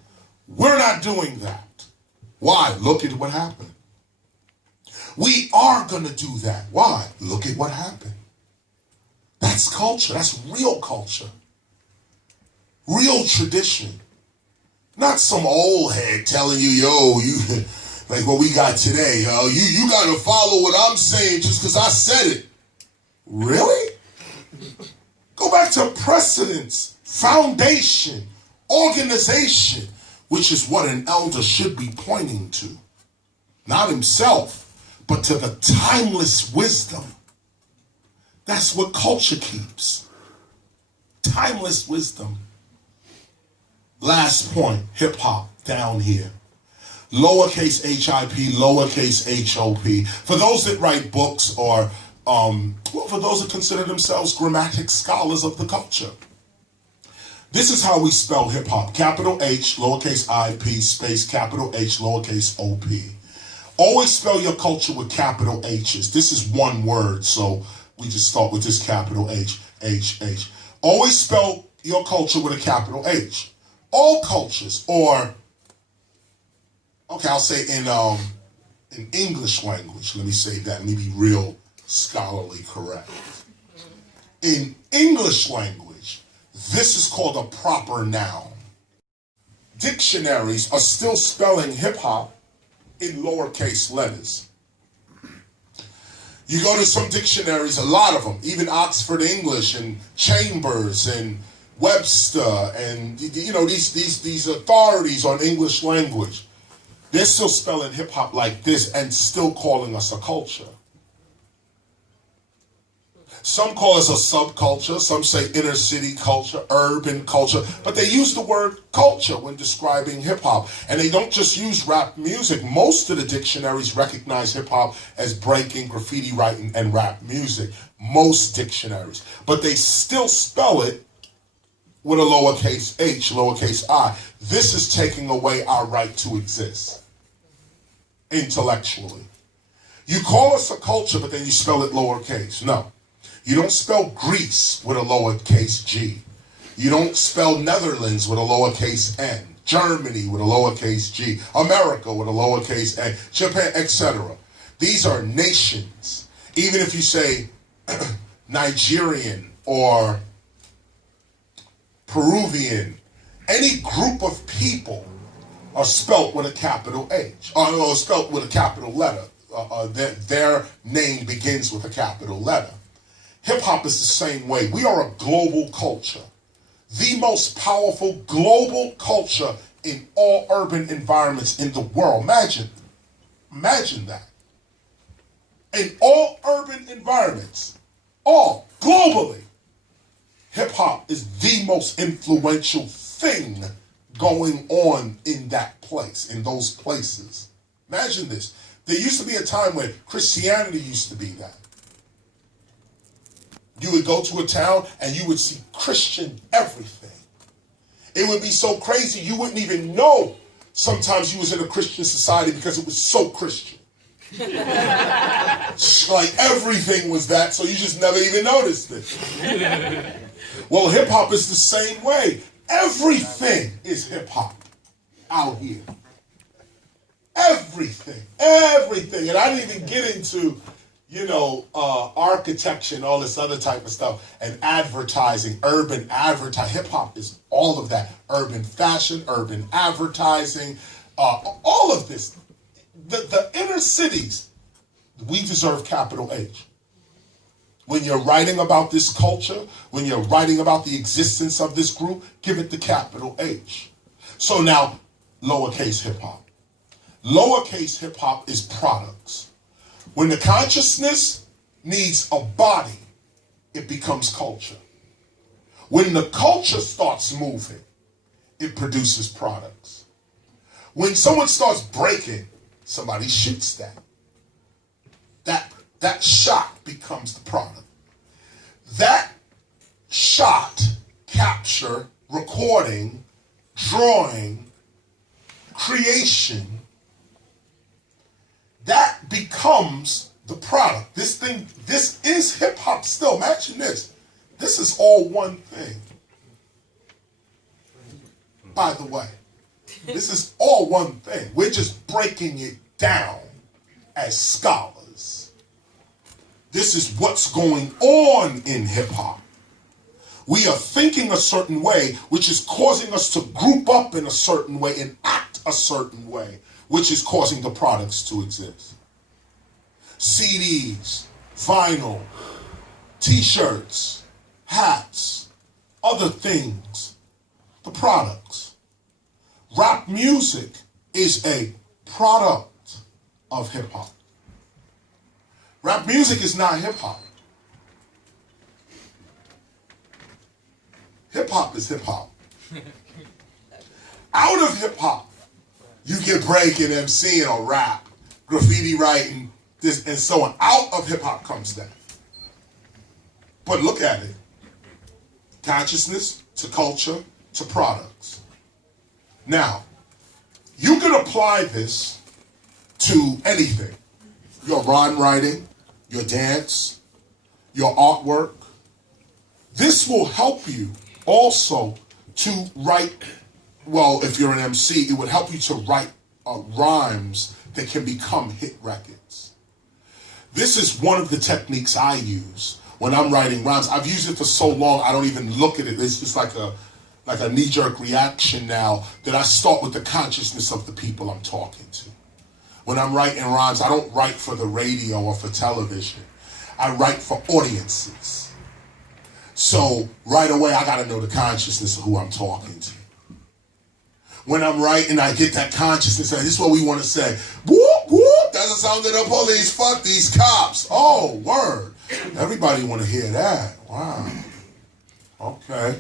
We're not doing that. Why? Look at what happened. We are going to do that. Why? Look at what happened. That's culture. That's real culture. Real tradition. Not some old head telling you, yo, you like what we got today. You got to follow what I'm saying just because I said it. Really? Go back to precedence, foundation, organization, which is what an elder should be pointing to. Not himself, but to the timeless wisdom. That's what culture keeps. Timeless wisdom. Last point, hip hop down here. Lowercase HIP, lowercase HOP. For those that write books or for those that consider themselves grammatic scholars of the culture. This is how we spell hip hop. Capital H, lowercase IP, space, capital H, lowercase OP. Always spell your culture with capital H's. This is one word, so we just start with this capital H, H, H. Always spell your culture with a capital H. All cultures, or, okay, I'll say in English language, let me say that, let me be real scholarly correct. In English language, this is called a proper noun. Dictionaries are still spelling hip hop in lowercase letters. You go to some dictionaries, a lot of them, even Oxford English and Chambers and Webster and these authorities on English language, they're still spelling hip hop like this and still calling us a culture. Some call us a subculture, some say inner city culture, urban culture, but they use the word culture when describing hip hop. And they don't just use rap music. Most of the dictionaries recognize hip hop as breaking, graffiti writing, and rap music. Most dictionaries. But they still spell it with a lowercase h, lowercase I. This is taking away our right to exist intellectually. You call us a culture, but then you spell it lowercase. No. You don't spell Greece with a lowercase g. You don't spell Netherlands with a lowercase n. Germany with a lowercase g. America with a lowercase a. Japan, etc. These are nations. Even if you say Nigerian or Peruvian, any group of people are spelt with a capital H, or spelt with a capital letter. Their name begins with a capital letter. Hip-hop is the same way. We are a global culture. The most powerful global culture in all urban environments in the world. Imagine that. In all urban environments, all globally, hip-hop is the most influential thing going on in that place, in those places. Imagine this. There used to be a time when Christianity used to be that. You would go to a town and you would see Christian everything. It would be so crazy you wouldn't even know sometimes you was in a Christian society because it was so Christian. Like everything was that, so you just never even noticed it. Well, hip-hop is the same way. Everything is hip-hop out here. Everything. And I didn't even get into architecture and all this other type of stuff, and advertising, urban advertising. Hip-hop is all of that. Urban fashion, urban advertising, all of this. The inner cities, we deserve capital H. When you're writing about this culture, when you're writing about the existence of this group, give it the capital H. So now, lowercase hip-hop. Lowercase hip-hop is products. When the consciousness needs a body, it becomes culture. When the culture starts moving, it produces products. When someone starts breaking, somebody shoots that. That shot becomes the product. That shot, capture, recording, drawing, creation, that becomes the product. This is hip hop still. Imagine this. This is all one thing. By the way, this is all one thing. We're just breaking it down as scholars. This is what's going on in hip hop. We are thinking a certain way, which is causing us to group up in a certain way and act a certain way, which is causing the products to exist. CDs, vinyl, t-shirts, hats, other things, the products. Rap music is a product of hip hop. Rap music is not hip hop. Hip hop is hip hop. Out of hip hop, you get breaking, MCing, or rap, graffiti writing, this and so on. Out of hip hop comes that. But look at it. Consciousness to culture to products. Now, you can apply this to anything. Your rhyme writing, your dance, your artwork. This will help you also to write, well, if you're an MC, it would help you to write rhymes that can become hit records. This is one of the techniques I use when I'm writing rhymes. I've used it for so long, I don't even look at it. It's just like a knee-jerk reaction now that I start with the consciousness of the people I'm talking to. When I'm writing rhymes, I don't write for the radio or for television. I write for audiences. So right away, I gotta know the consciousness of who I'm talking to. When I'm writing, I get that consciousness. This is what we want to say. Whoop, whoop, that's the sound of the police. Fuck these cops. Oh, word. Everybody want to hear that. Wow. Okay.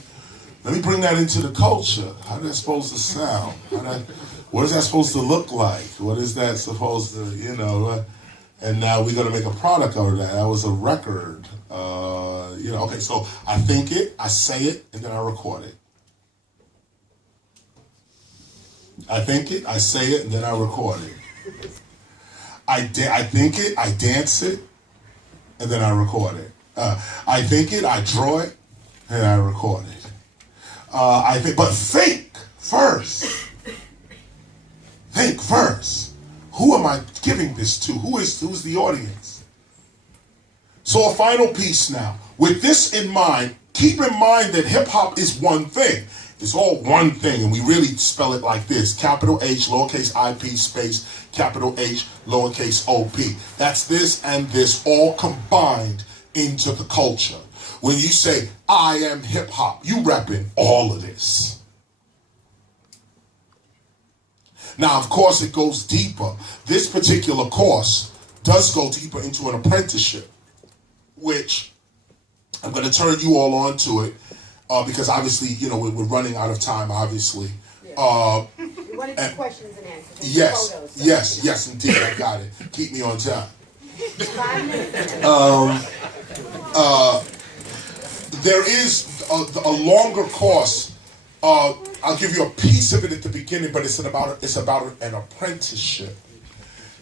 Let me bring that into the culture. How is that supposed to sound? What is that supposed to look like? What is that supposed to, and now we're going to make a product out of that. That was a record. Okay, so I think it, I say it, and then I record it. I think it, I say it, and then I record it. I think it, I dance it, and then I record it. I think it, I draw it, and I record it. But think first. Think first. Who am I giving this to? Who's the audience? So a final piece now. With this in mind, keep in mind that hip hop is one thing. It's all one thing, and we really spell it like this. Capital H, lowercase IP, space, capital H, lowercase OP. That's this and this all combined into the culture. When you say, I am hip hop, you repping all of this. Now, of course, it goes deeper. This particular course does go deeper into an apprenticeship, which I'm going to turn you all on to it because obviously, we're running out of time, obviously. Yeah. We want to do questions and answers. Yes, photos, so. yes, indeed, I got it. Keep me on time. 5 minutes. There is a longer course. I'll give you a piece of it at the beginning, but it's about an apprenticeship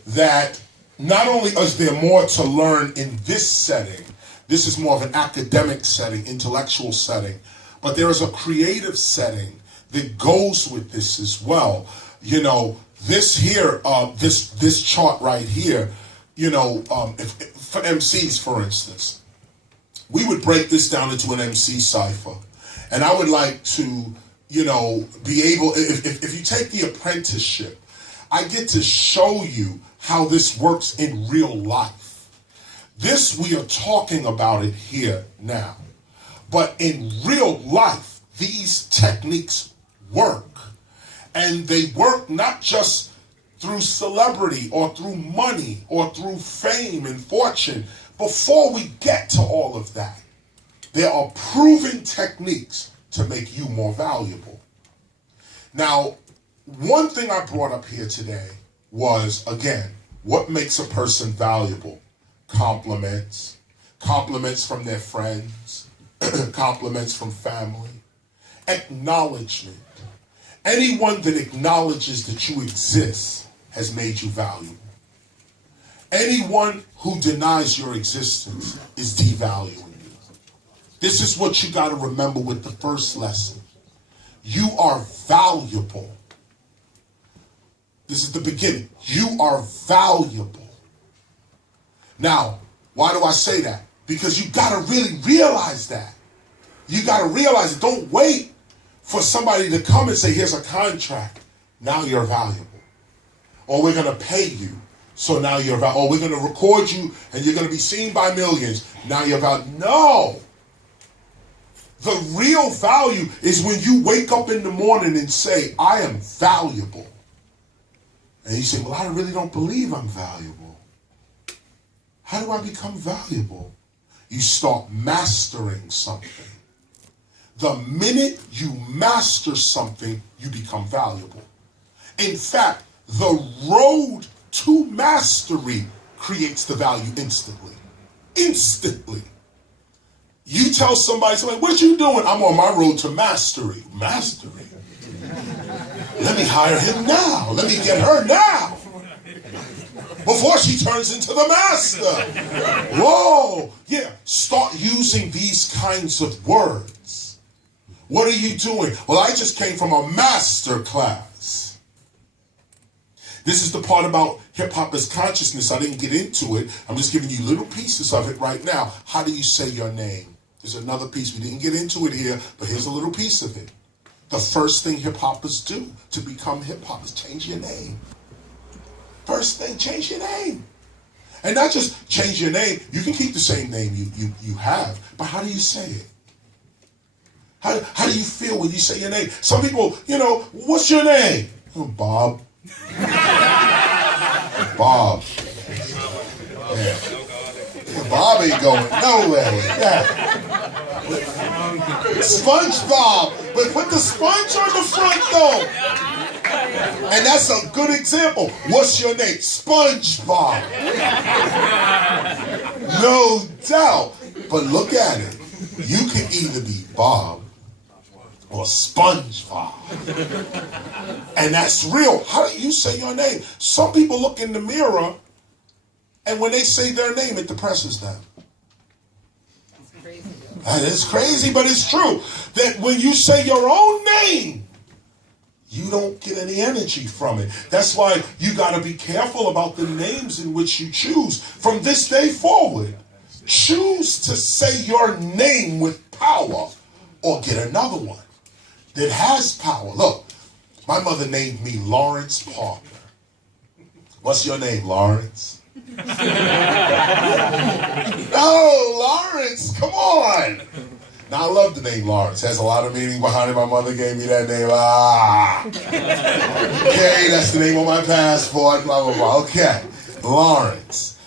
that not only is there more to learn in this setting, this is more of an academic setting, intellectual setting, but there is a creative setting that goes with this as well. This here, this chart right here, if for MCs, for instance, we would break this down into an MC cipher. And I would like to, be able, if you take the apprenticeship, I get to show you how this works in real life. This, we are talking about it here now. But in real life, these techniques work. And they work not just through celebrity or through money or through fame and fortune. Before we get to all of that, There are proven techniques to make you more valuable. Now, one thing I brought up here today was, again, what makes a person valuable? Compliments. Compliments from their friends. Compliments from family. Acknowledgement. Anyone that acknowledges that you exist has made you valuable. Anyone who denies your existence is devaluing you. This is what you got to remember with the first lesson. You are valuable. This is the beginning. You are valuable. Now, why do I say that? Because you got to really realize that. You got to realize it. Don't wait for somebody to come and say, here's a contract. Now you're valuable. Or we're going to pay you. So now you're valuable. Or we're going to record you and you're going to be seen by millions. Now you're valuable. No. The real value is when you wake up in the morning and say, I am valuable. And you say, well, I really don't believe I'm valuable. How do I become valuable? You start mastering something. The minute you master something, you become valuable. In fact, the road to mastery creates the value instantly. Instantly. You tell somebody, what you doing? I'm on my road to mastery. Mastery? Let me hire him now. Let me get her now. Before she turns into the master. Whoa. Yeah. Start using these kinds of words. What are you doing? Well, I just came from a master class. This is the part about hip hop as consciousness. I didn't get into it. I'm just giving you little pieces of it right now. How do you say your name? There's another piece. We didn't get into it here, but here's a little piece of it. The first thing hip hoppers do to become hip hop is change your name. First thing, change your name. And not just change your name. You can keep the same name you have, but how do you say it? How do you feel when you say your name? Some people, what's your name? Oh, Bob. Bob. Yeah. Bob ain't going nowhere with that. SpongeBob. But put the sponge on the front though. And that's a good example. What's your name? SpongeBob. No doubt. But look at it. You can either be Bob or SpongeBob. And that's real. How do you say your name? Some people look in the mirror and when they say their name, it depresses them. And it's crazy, but it's true. That when you say your own name, you don't get any energy from it. That's why you got to be careful about the names in which you choose. From this day forward, choose to say your name with power or get another one that has power. Look, my mother named me Lawrence Parker. What's your name, Lawrence? No, Lawrence, come on. Now, I love the name Lawrence. It has a lot of meaning behind it. My mother gave me that name. Okay, that's the name on my passport, blah, blah, blah. Okay, Lawrence.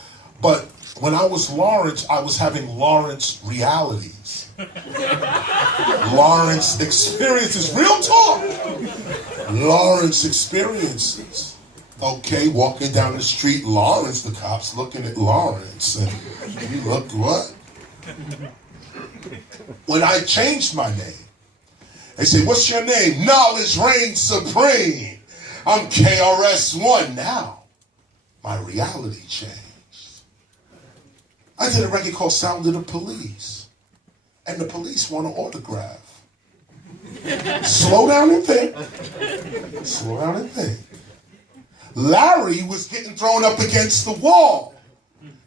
But when I was Lawrence, I was having Lawrence realities. Lawrence experiences. Real talk. Lawrence experiences. Okay, walking down the street, Lawrence, the cops looking at Lawrence, and you look what? When I changed my name, they say, what's your name? Knowledge reigns supreme. I'm KRS One now. My reality changed. I did a record called Sound of the Police, and the police want an autograph. Slow down and think. Slow down and think. Larry was getting thrown up against the wall.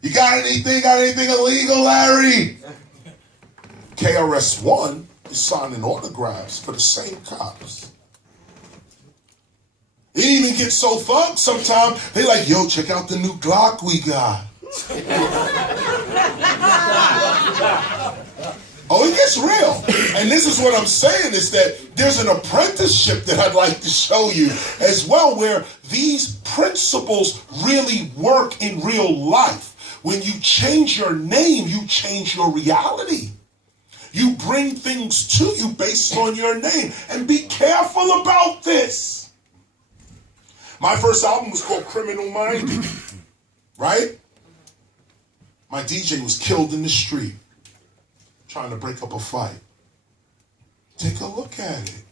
You got anything illegal, Larry? KRS One is signing autographs for the same cops. It even gets so thugged sometimes, they like, yo, check out the new Glock we got. Oh, it gets real. And this is what I'm saying is that there's an apprenticeship that I'd like to show you as well where these principles really work in real life. When you change your name, you change your reality. You bring things to you based on your name. And be careful about this. My first album was called Criminal Minded, right? My DJ was killed in the street trying to break up a fight. Take a look at it.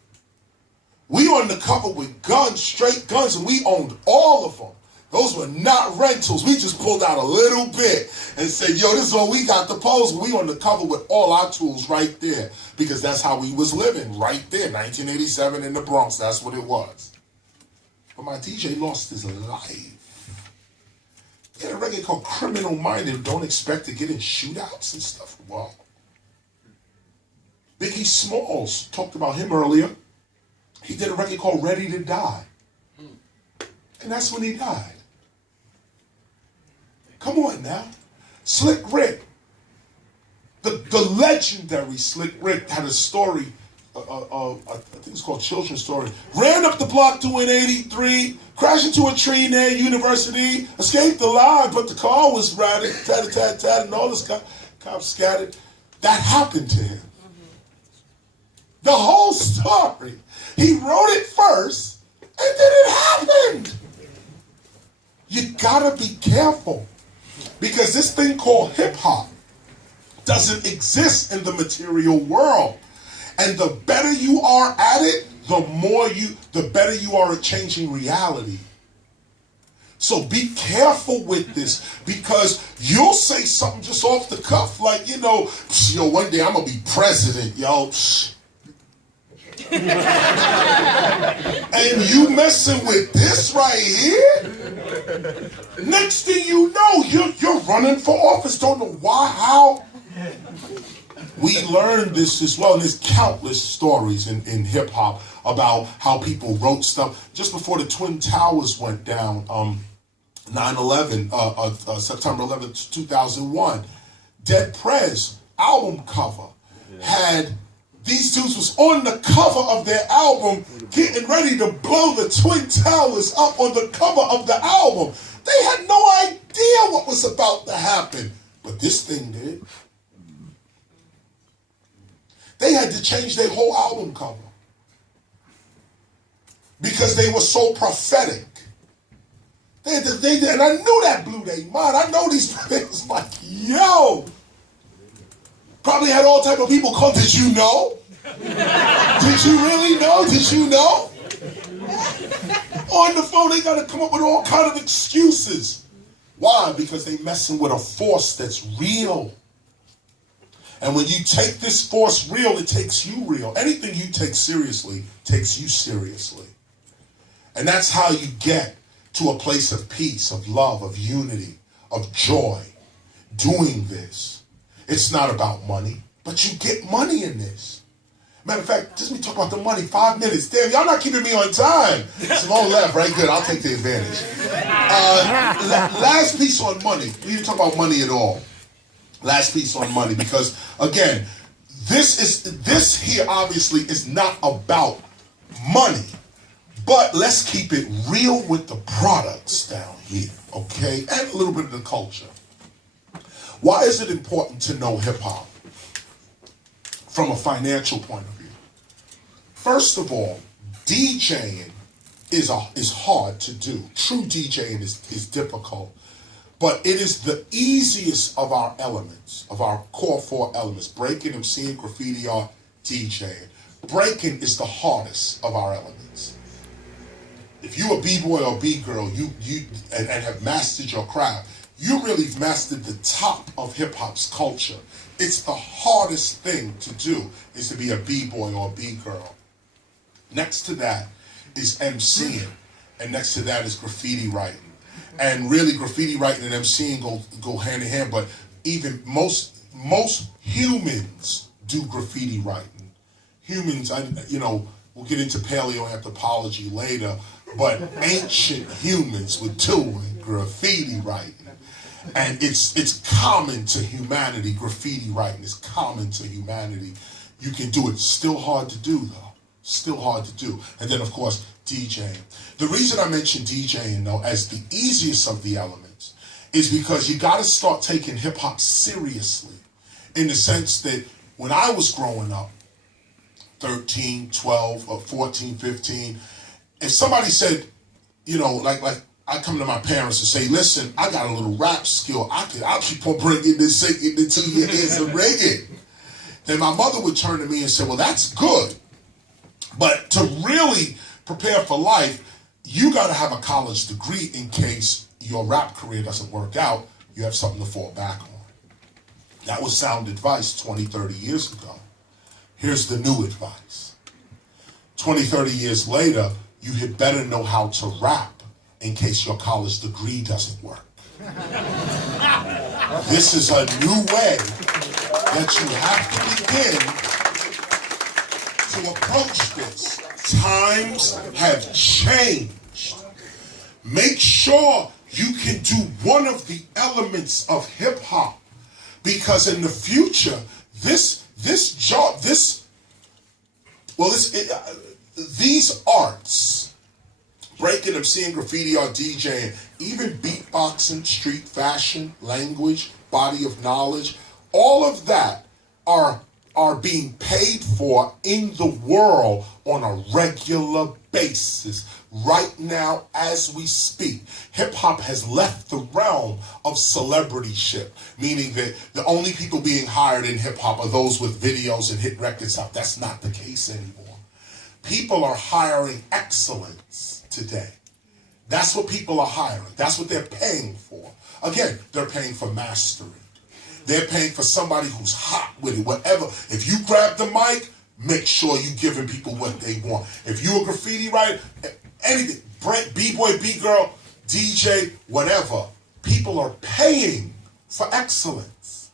We on the cover with guns, straight guns, and we owned all of them. Those were not rentals. We just pulled out a little bit and said, yo, this is all we got to pose. We on the cover with all our tools right there because that's how we was living right there, 1987 in the Bronx. That's what it was. But my DJ lost his life. He had a record called Criminal Minded. Don't expect to get in shootouts and stuff. Well, Biggie Smalls, talked about him earlier. He did a record called Ready to Die. And that's when he died. Come on now. Slick Rick, the legendary Slick Rick had a story, I think it's called Children's Story. Ran up the block doing 83, crashed into a tree near University, escaped alive, but the car was ratted, tat, and all this cops scattered. That happened to him. The whole story. He wrote it first, and then it happened. You gotta be careful. Because this thing called hip hop doesn't exist in the material world. And the better you are at it, the better you are at changing reality. So be careful with this, because you'll say something just off the cuff, like, yo, one day I'm gonna be president, yo. And you messing with this right here? Next thing you know, you're running for office. Don't know why, how. We learned this as well, and there's countless stories in hip hop about how people wrote stuff. Just before the Twin Towers went down, 9/11, September 11th, 2001, Dead Prez album cover had these dudes was on the cover of their album getting ready to blow the Twin Towers up on the cover of the album. They had no idea what was about to happen, but this thing did. They had to change their whole album cover because they were so prophetic. They did, and I knew that blew their mind. I know these things like, yo. Probably had all type of people come, did you know? Did you really know? Did you know? On the phone, they got to come up with all kind of excuses. Why? Because they messing with a force that's real. And when you take this force real, it takes you real. Anything you take seriously takes you seriously. And that's how you get to a place of peace, of love, of unity, of joy, doing this. It's not about money, but you get money in this. Matter of fact, just me talk about the money, 5 minutes. Damn, y'all not keeping me on time. Simone left, right? Good, I'll take the advantage. Last piece on money. We didn't talk about money at all. Last piece on money, because again, this here obviously is not about money, but let's keep it real with the products down here, okay? And a little bit of the culture. Why is it important to know hip hop from a financial point of view? First of all, DJing is hard to do. True DJing is difficult, but it is the easiest of our elements, of our core 4 elements: breaking, MCing, graffiti art, DJing. Breaking is the hardest of our elements. If you a B-boy or B-girl, you have mastered your craft, you really mastered the top of hip-hop's culture. It's the hardest thing to do, is to be a B-boy or a B-girl. Next to that is MCing, and next to that is graffiti writing. And really, graffiti writing and MCing go hand in hand, but even most humans do graffiti writing. Humans, we'll get into paleoanthropology later, but ancient humans were doing graffiti writing. And it's common to humanity. Graffiti writing is common to humanity. You can do it. Still hard to do, though. Still hard to do. And then, of course, DJing. The reason I mention DJing, though, as the easiest of the elements is because you got to start taking hip-hop seriously, in the sense that when I was growing up, 13, 12, or 14, 15, if somebody said, you know, like I come to my parents and say, listen, I got a little rap skill. I'll keep on bringing this, singing it to your ears and ring it. Then my mother would turn to me and say, well, that's good. But to really prepare for life, you got to have a college degree in case your rap career doesn't work out. You have something to fall back on. That was sound advice 20, 30 years ago. Here's the new advice. 20, 30 years later, you had better know how to rap in case your college degree doesn't work. This is a new way that you have to begin to approach this. Times have changed. Make sure you can do one of the elements of hip hop, because in the future, these arts, breaking, MCing, graffiti, or DJing, even beatboxing, street fashion, language, body of knowledge, all of that are being paid for in the world on a regular basis. Right now, as we speak, hip-hop has left the realm of celebrityship, meaning that the only people being hired in hip-hop are those with videos and hit records out. That's not the case anymore. People are hiring excellence today. That's what people are hiring. That's what they're paying for. Again, they're paying for mastery. They're paying for somebody who's hot with it. Whatever. If you grab the mic, make sure you're giving people what they want. If you're a graffiti writer, anything, B-boy, B-girl, DJ, whatever, people are paying for excellence.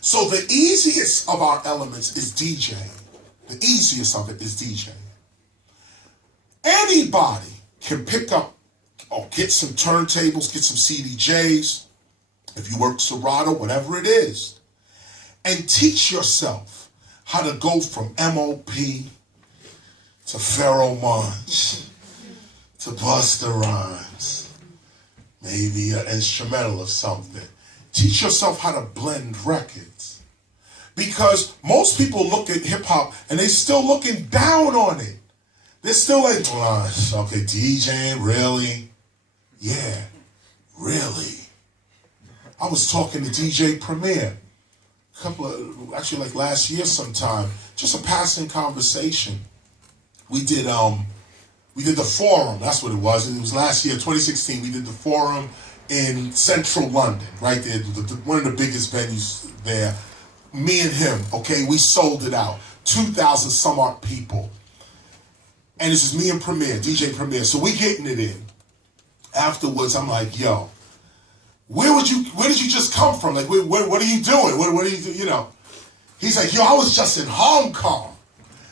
So the easiest of our elements is DJing. The easiest of it is DJing. Anybody can pick up or get some turntables, get some CDJs, if you work Serato, whatever it is, and teach yourself how to go from MOP to Pharaoh Monch to Busta Rhymes, maybe an instrumental of something. Teach yourself how to blend records. Because most people look at hip hop and they're still looking down on it. They're still like, okay, DJing, really? Yeah, really. I was talking to DJ Premier actually like last year sometime, just a passing conversation. We did the forum, that's what it was. It was last year, 2016, we did the forum in central London, right there, one of the biggest venues there. Me and him, okay, we sold it out. 2,000 some odd people. And this is me and Premier, DJ Premier. So we getting it in. Afterwards, I'm like, yo, where did you just come from? Like, what are you doing? What are you doing? You know? He's like, yo, I was just in Hong Kong.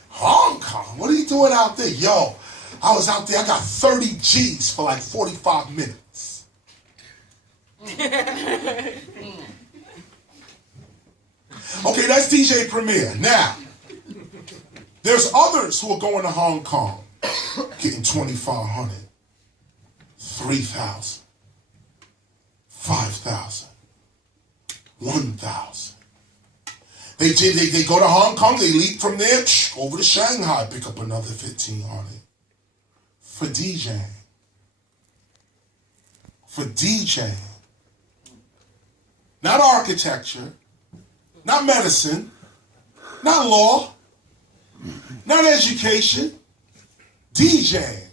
Hong Kong? What are you doing out there? Yo, I was out there, I got 30 G's for like 45 minutes. Okay, that's DJ Premier. Now, there's others who are going to Hong Kong, getting 2,500, 3,000, 5,000, 1,000. They go to Hong Kong, they leap from there, over to Shanghai, pick up another 1,500 for DJing. For DJing. Not architecture, not medicine, not law, not education, DJing.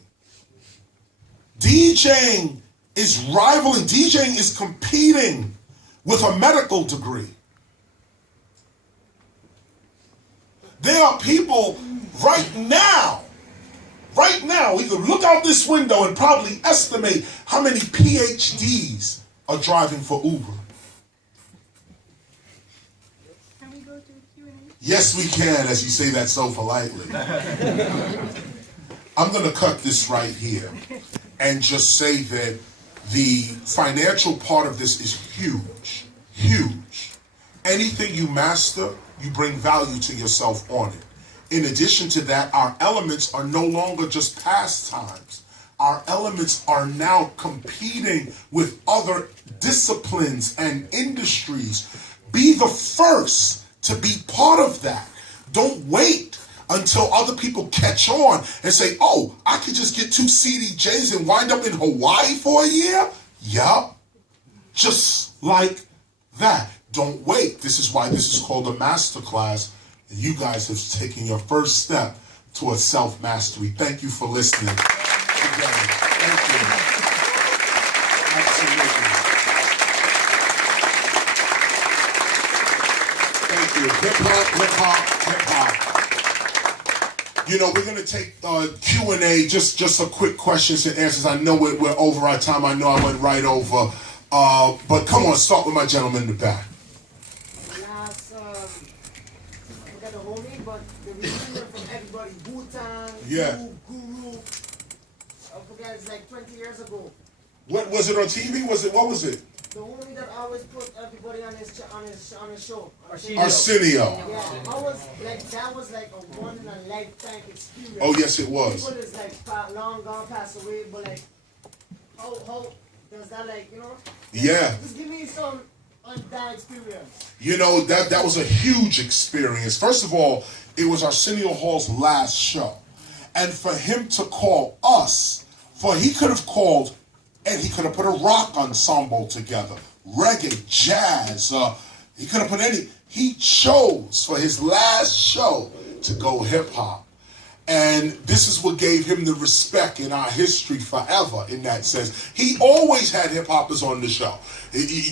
DJing is rivaling, DJing is competing with a medical degree. There are people right now, we could look out this window and probably estimate how many PhDs are driving for Uber. Can we go to Q&A? Yes, we can, as you say that so politely. I'm going to cut this right here and just say that the financial part of this is huge, huge. Anything you master, you bring value to yourself on it. In addition to that, our elements are no longer just pastimes. Our elements are now competing with other disciplines and industries. Be the first to be part of that. Don't wait until other people catch on and say, oh, I could just get 2 CDJs and wind up in Hawaii for a year? Yup. Just like that. Don't wait. This is why this is called a masterclass. And you guys have taken your first step towards self-mastery. Thank you for listening. Together. Thank you. Absolutely. Thank you. Hip hop, hip hop, hip hop. You know, we're going to take Q&A, just a quick questions and answers. I know we're over our time. I know I went right over. But come on, start with my gentleman in the back. Last, I forgot the whole name, but the reunion from everybody, Bhutan, Yeah. Guru, I forgot, it's like 20 years ago. What was it on TV? What was it? The homie that always put everybody on his show. Arsenio. Yeah, that was like a one in a lifetime experience. Oh yes, it was. People is like long gone, passed away, but like, how does that Yeah. Just give me some on that experience. You know, that was a huge experience. First of all, it was Arsenio Hall's last show. And for him to call us, he could have called and he could have put a rock ensemble together, reggae, jazz, he could have put he chose for his last show to go hip hop. And this is what gave him the respect in our history forever in that sense. He always had hip hoppers on the show.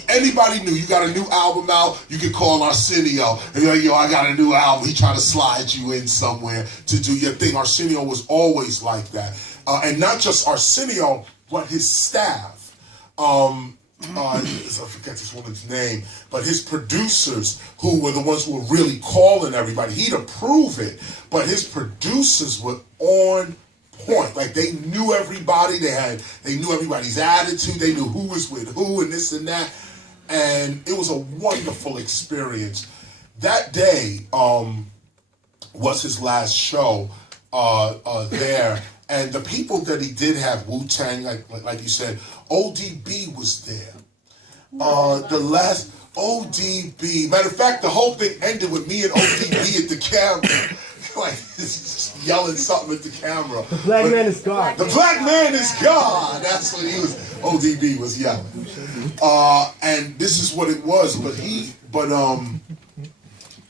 Anybody knew you got a new album out, you could call Arsenio and be like, yo, I got a new album. He trying to slide you in somewhere to do your thing. Arsenio was always like that. And not just Arsenio, but his staff. I forget this woman's name, but his producers, who were the ones who were really calling everybody, he'd approve it, but his producers were on point. Like they knew everybody, they knew everybody's attitude, they knew who was with who and this and that, and it was a wonderful experience. That day was his last show there. And the people that he did have, Wu-Tang, like you said, ODB was there. The last ODB. Matter of fact, the whole thing ended with me and ODB at the camera. Like, just yelling something at the camera. The black man is God. The black man is God. That's what he was. ODB was yelling. And this is what it was. But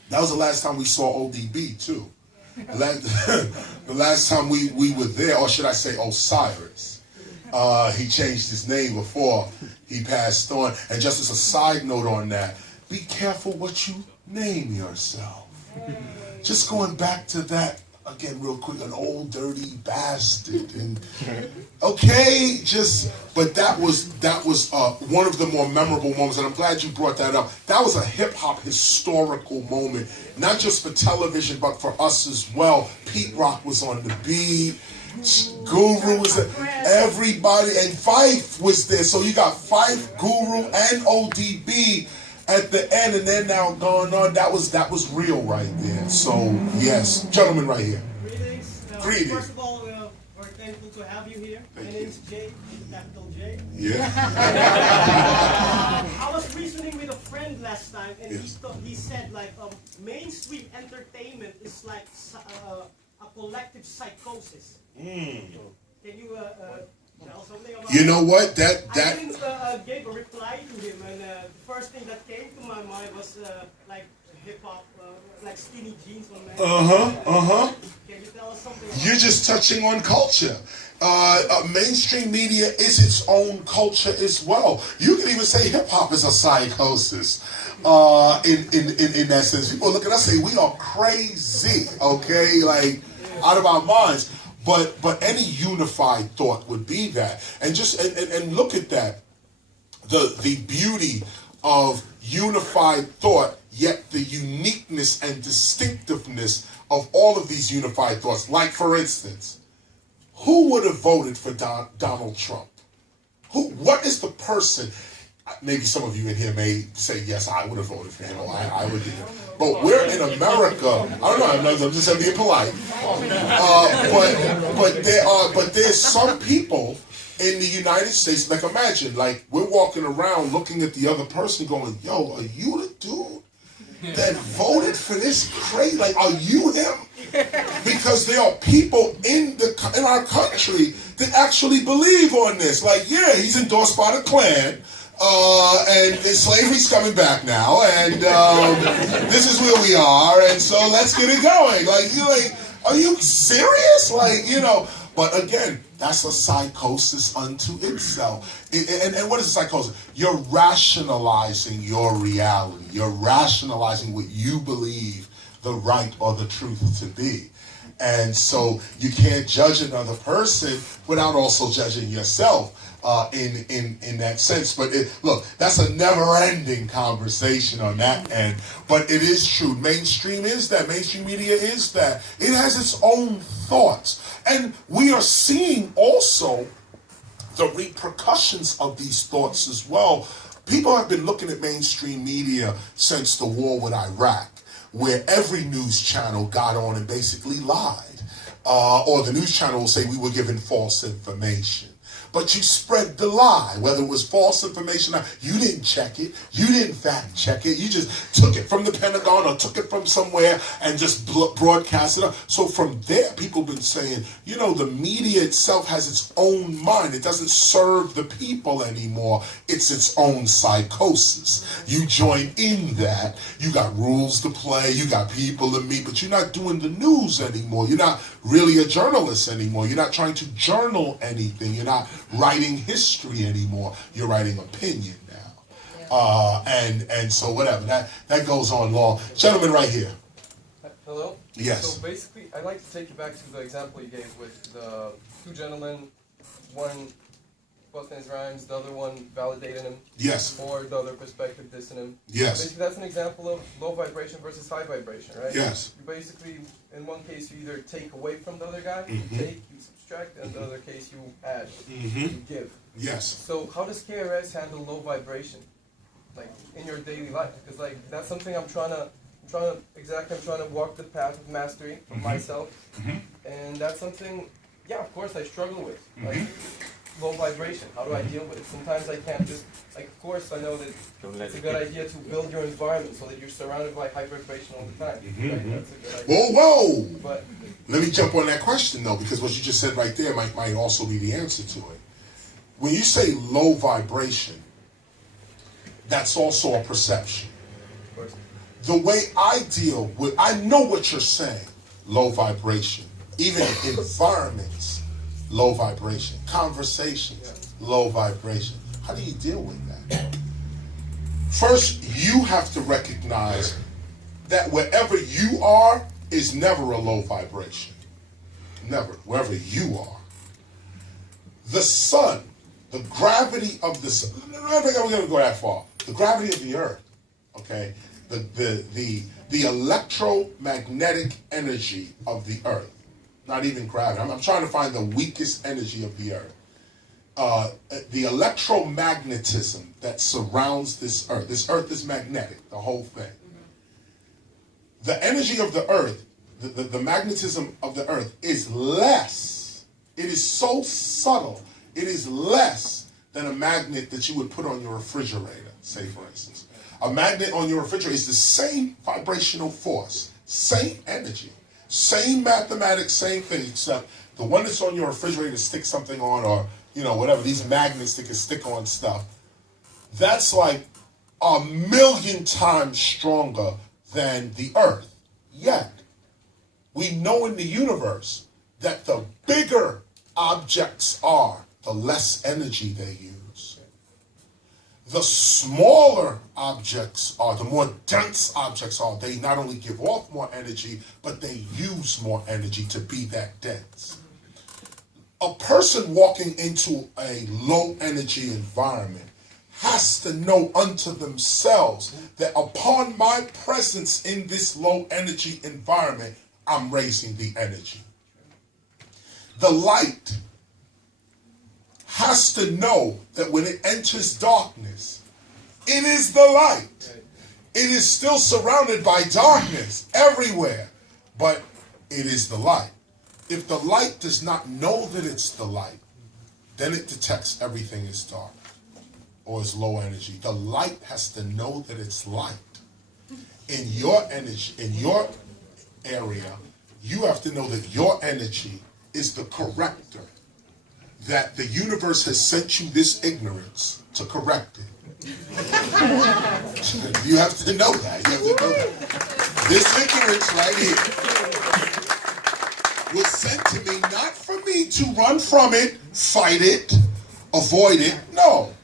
that was the last time we saw ODB, too. The last time we were there, or should I say Osiris, he changed his name before he passed on. And just as a side note on that, be careful what you name yourself. Just going back to that again real quick, an old dirty bastard. And okay, but that was one of the more memorable moments, and I'm glad you brought that up. That was a hip-hop historical moment, not just for television, but for us as well. Pete Rock was on the beat, Guru was there, everybody, and Fife was there. So you got Fife, Guru, and ODB at the end, and then now going on. That was real right there. So yes, gentlemen, right here. Greetings. Greetings. First of all, we're thankful to have you here. My name is Jay, capital J. Yeah. I was reasoning with a friend last time, and he said like mainstream entertainment is like a collective psychosis. Can you tell something about? You know what? I didn't give a reply to him, and the first thing that came to my mind was like hip hop, like skinny jeans on men. Can you tell us something? You're just touching on culture. Mainstream media is its own culture as well. You can even say hip hop is a psychosis. In that sense, people look at us and say we are crazy. Okay, like out of our minds. But any unified thought would be that, and just and look at that, the beauty of unified thought, yet the uniqueness and distinctiveness of all of these unified thoughts. Like for instance, who would have voted for Donald Trump? What is the person? Maybe some of you in here may say, yes, I would have voted for him, or I would do that. But we're in America. I don't know, I'm just being polite. But there's some people in the United States, like imagine, like we're walking around looking at the other person going, yo, are you the dude that voted for this crazy? Like, are you him? Because there are people in our country that actually believe on this. Like, yeah, he's endorsed by the Klan, and slavery's coming back now, and this is where we are, and so let's get it going. Like, you like, are you serious? Like, you know. But again, that's a psychosis unto itself. And what is a psychosis? You're rationalizing your reality. You're rationalizing what you believe the right or the truth to be. And so you can't judge another person without also judging yourself in that sense. But look, that's a never-ending conversation on that end. But it is true. Mainstream is that. Mainstream media is that. It has its own thoughts. And we are seeing also the repercussions of these thoughts as well. People have been looking at mainstream media since the war with Iraq, where every news channel got on and basically lied. Or the news channel will say we were given false information. But you spread the lie, whether it was false information or you didn't check it, you didn't fact check it, you just took it from the Pentagon or took it from somewhere and just broadcast it up. So from there, people have been saying, you know, the media itself has its own mind. It doesn't serve the people anymore. It's its own psychosis. You join in that. You got rules to play. You got people to meet, but you're not doing the news anymore. You're not really a journalist anymore. You're not trying to journal anything. You're not writing history anymore. You're writing opinion now. And so whatever. That goes on long. Gentleman right here. Hello? Yes. So basically, I'd like to take you back to the example you gave with the two gentlemen, one busting his rhymes, the other one validating him. Yes. Or the other perspective dissing him. Yes. Basically, that's an example of low vibration versus high vibration, right? Yes. You basically, in one case, you either take away from the other guy, Mm-hmm. you take, you subtract, and the other case, you add, Mm-hmm. you give. Yes. So how does KRS handle low vibration, like in your daily life? Because like that's something I'm trying to walk the path of mastery for Mm-hmm. myself, Mm-hmm. and that's something, yeah, of course I struggle with, like low vibration. How do I deal with it? Sometimes I can't just, like, of course I know that it's a good idea to build your environment so that you're surrounded by high vibration all the time. Right? That's a good idea. Whoa. But Let me jump on that question though, because what you just said right there might also be the answer to it. When you say low vibration, that's also a perception. of course, The way I deal with, I know what you're saying, low vibration. Even environments, low vibration. Conversations, low vibration. How do you deal with that? First, you have to recognize that wherever you are is never a low vibration. Never, wherever you are. The sun, the gravity of the sun, I don't think I'm going to go that far. The gravity of the earth, okay? The electromagnetic energy of the earth, not even gravity. I'm trying to find the weakest energy of the earth. The electromagnetism that surrounds this earth. This earth is magnetic, the whole thing. The energy of the earth, the magnetism of the earth is less. It is so subtle. It is less than a magnet that you would put on your refrigerator, say for instance. A magnet on your refrigerator is the same vibrational force, same energy, same mathematics, same thing, except the one that's on your refrigerator sticks something on, or, you know, whatever, these magnets that can stick on stuff. That's like 1,000,000 times stronger than the earth. Yet, we know in the universe that the bigger objects are, the less energy they use. The smaller objects are, the more dense objects are, they not only give off more energy, but they use more energy to be that dense. A person walking into a low energy environment has to know unto themselves that upon my presence in this low energy environment, I'm raising the energy. The light has to know that when it enters darkness, it is the light. It is still surrounded by darkness everywhere, but it is the light. If the light does not know that it's the light, then it detects everything as dark or as low energy. The light has to know that it's light. in your energy, in your area, you have to know that your energy is the corrector. That the universe has sent you this ignorance to correct it. You have to know that. You have to know that. This ignorance right here was sent to me not for me to run from it, fight it, avoid it. No.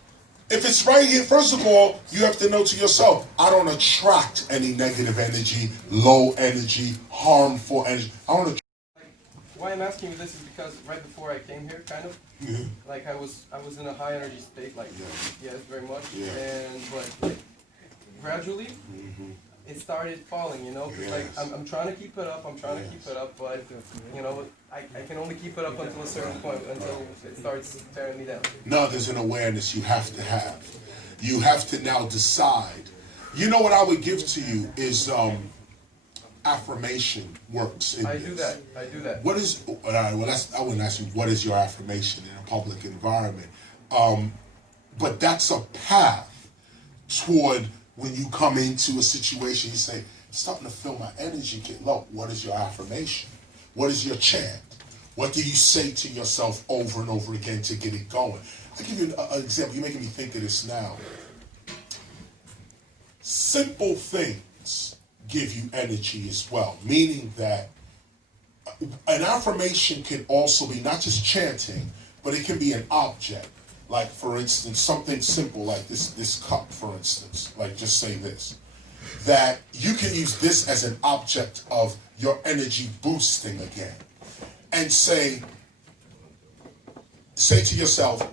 If it's right here, first of all, you have to know to yourself, I don't attract any negative energy, low energy, harmful energy. I don't attract. Why I'm asking you this is because right before I came here, kind of, like I was in a high energy state, like yes, very much, but like, gradually it started falling, you know, 'cause like I'm trying to keep it up, but you know, I can only keep it up until a certain point, until it starts tearing me down. No, there's an awareness you have to have. You have to now decide. You know what I would give to you is affirmation works in I this. do that. What is, well, I wouldn't ask you what is your affirmation in a public environment, but that's a path toward when you come into a situation, you say, it's starting to feel my energy get low. What is your affirmation? What is your chant? What do you say to yourself over and over again to get it going? I'll give you an example. You're making me think of this now. Simple things give you energy as well, meaning that an affirmation can also be not just chanting, but it can be an object. Like, for instance, something simple like this cup, for instance. Like, just say this. That you can use this as an object of your energy boosting again. And say to yourself,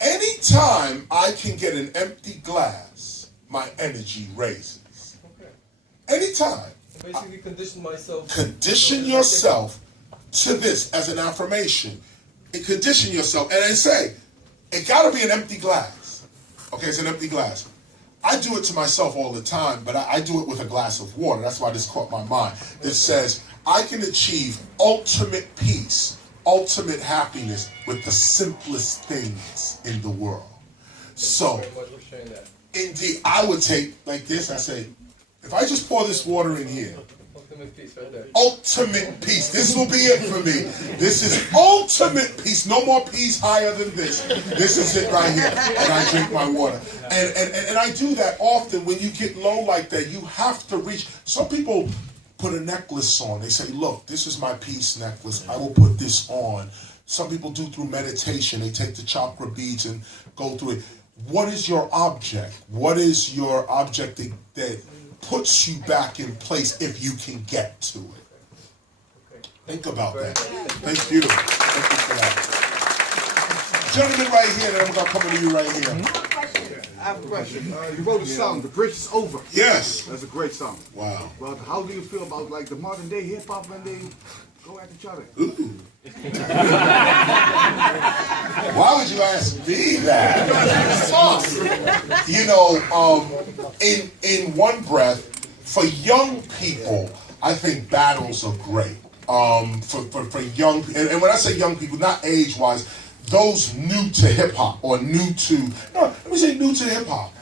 anytime I can get an empty glass, my energy raises. Anytime. Basically condition myself. Condition yourself to this as an affirmation. And condition yourself and then say, it gotta be an empty glass. Okay, it's an empty glass. I do it to myself all the time, but I do it with a glass of water. That's why this caught my mind. It says, I can achieve ultimate peace, ultimate happiness with the simplest things in the world. So, indeed, I would take like this, I say, if I just pour this water in here, Ultimate peace right there. ultimate peace. This will be it for me. This is ultimate peace. No more peace higher than this. This is it right here. And I drink my water. And I do that often. When you get low like that, you have to reach. Some people put a necklace on. They say, look, this is my peace necklace. I will put this on. Some people do through meditation. They take the chakra beads and go through it. What is your object? What is your object that puts you back in place if you can get to it? Think about that. Thank you. Thank you for that. Gentleman right here, then I'm going to come to you right here. I have a question. You wrote a song, The Bridge is Over. Yes. That's a great song. Wow. But how do you feel about like the modern day hip hop when they go at each other? Ooh. Why would you ask me that? You know, in one breath, for young people, I think battles are great. For young, and when I say young people, not age-wise, those new to hip-hop or new to hip hop,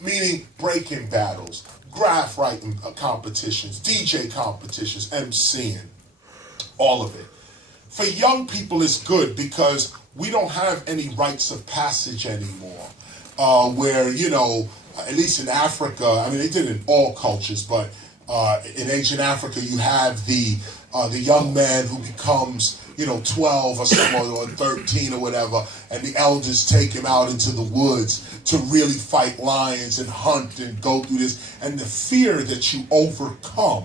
meaning breaking battles, graph writing competitions, DJ competitions, MCing, all of it. For young people, it's good because we don't have any rites of passage anymore. Where, you know, at least in Africa, I mean, they did it in all cultures, but in ancient Africa, you have the young man who becomes, you know, 12 or something, or 13 or whatever, and the elders take him out into the woods to really fight lions and hunt and go through this, and the fear that you overcome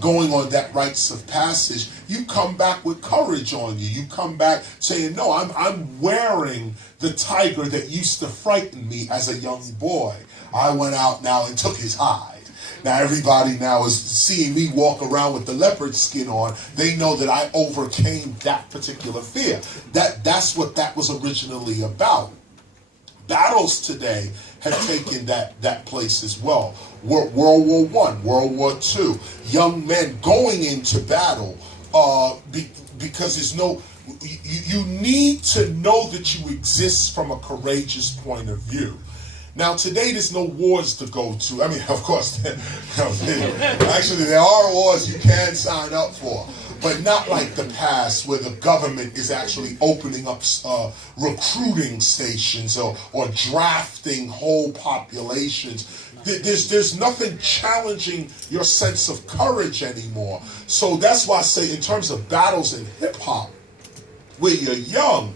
going on that rites of passage, you come back with courage on you. You come back saying, no, I'm wearing the tiger that used to frighten me as a young boy. I went out now and took his hide. Now everybody now is seeing me walk around with the leopard skin on. They know that I overcame that particular fear. That's what that was originally about. Battles today have taken that place as well. World War I, World War II, young men going into battle because there's no, you need to know that you exist from a courageous point of view. Now today there's no wars to go to. I mean, of course, actually there are wars you can sign up for, but not like the past where the government is actually opening up recruiting stations or drafting whole populations. There's nothing challenging your sense of courage anymore. So that's why I say in terms of battles in hip hop, where you're young,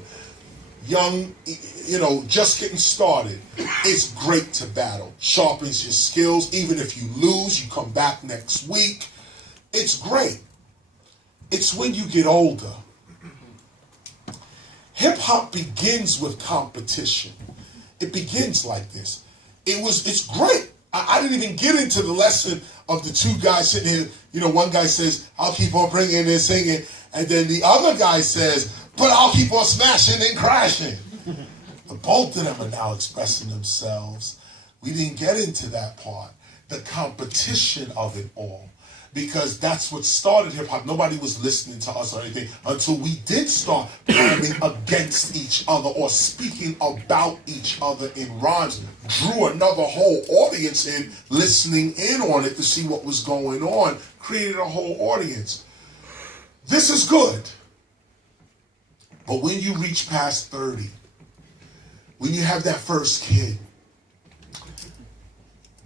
just getting started, it's great to battle. Sharpens your skills. Even if you lose, you come back next week. It's great. It's when you get older. Hip hop begins with competition. It begins like this. It's great. I didn't even get into the lesson of the two guys sitting here. One guy says, I'll keep on bringing and singing. And then the other guy says, but I'll keep on smashing and crashing. Both of them are now expressing themselves. We didn't get into that part, the competition of it all, because that's what started hip-hop. Nobody was listening to us or anything until we did start rhyming against each other or speaking about each other in rhymes. Drew another whole audience in, listening in on it to see what was going on, created a whole audience. This is good. But when you reach past 30, when you have that first kid,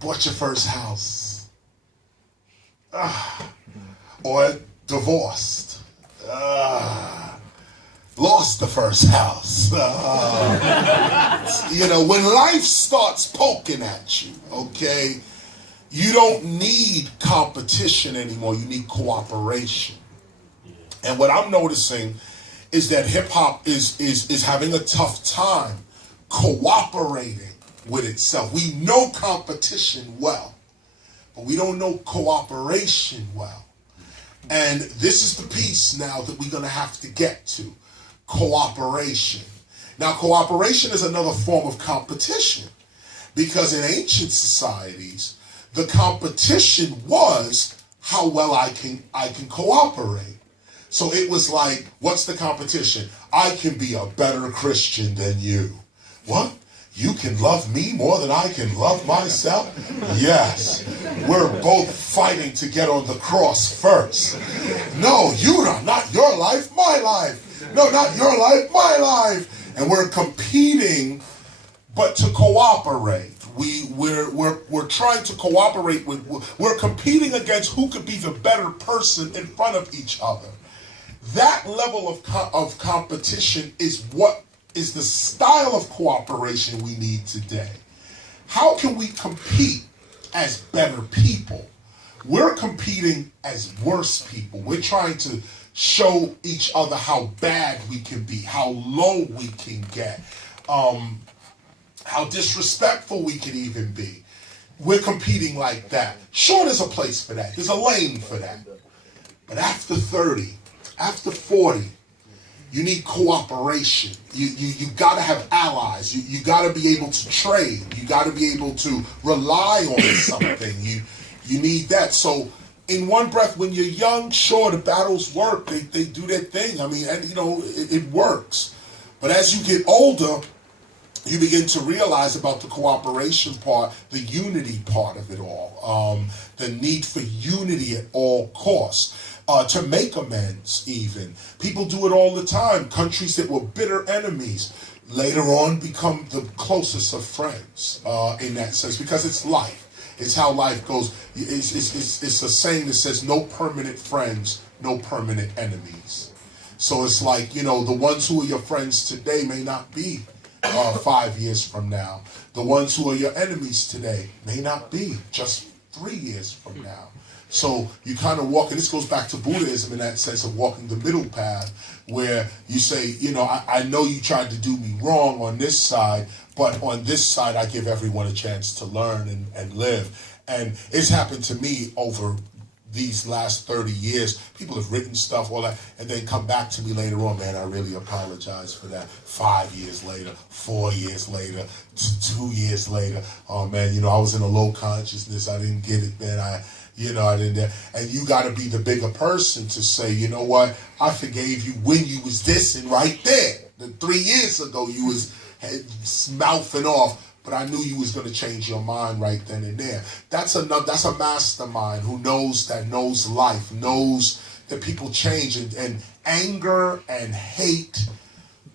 bought your first house, or divorced, lost the first house, when life starts poking at you, okay, you don't need competition anymore, you need cooperation. And what I'm noticing is that hip hop is having a tough time cooperating with itself. We know competition well, but we don't know cooperation well. And this is the piece now that we're going to have to get to, cooperation. Now, cooperation is another form of competition, because in ancient societies, the competition was how well I can cooperate. So it was like, what's the competition? I can be a better Christian than you. What? You can love me more than I can love myself? Yes. We're both fighting to get on the cross first. No, not your life, my life. No, not your life, my life. And we're competing, but to cooperate. We're trying to cooperate we're competing against who could be the better person in front of each other. That level of competition is what is the style of cooperation we need today. How can we compete as better people? We're competing as worse people. We're trying to show each other how bad we can be, how low we can get, how disrespectful we can even be. We're competing like that. Sure, there's a place for that. There's a lane for that. But after 30, after 40, you need cooperation. You got to have allies. You got to be able to trade. You got to be able to rely on something. You need that. So in one breath, when you're young, sure, the battles work. They do their thing. I mean, and it works. But as you get older, you begin to realize about the cooperation part, the unity part of it all, the need for unity at all costs. To make amends even. People do it all the time. Countries that were bitter enemies later on become the closest of friends in that sense, because it's life. It's how life goes. It's a saying that says no permanent friends, no permanent enemies. So it's like, the ones who are your friends today may not be 5 years from now. The ones who are your enemies today may not be just 3 years from now. So you kind of walk, and this goes back to Buddhism in that sense of walking the middle path, where you say, I know you tried to do me wrong on this side, but on this side, I give everyone a chance to learn and live. And it's happened to me over these last 30 years. People have written stuff, all that, and then come back to me later on, man, I really apologize for that. 5 years later, 4 years later, 2 years later, oh man, I was in a low consciousness, I didn't get it, man, I didn't. And you got to be the bigger person to say, you know what? I forgave you when you was this and right there. 3 years ago, you was mouthing off but I knew you was going to change your mind right then and there. That's a mastermind who knows life, knows that people change, and anger and hate,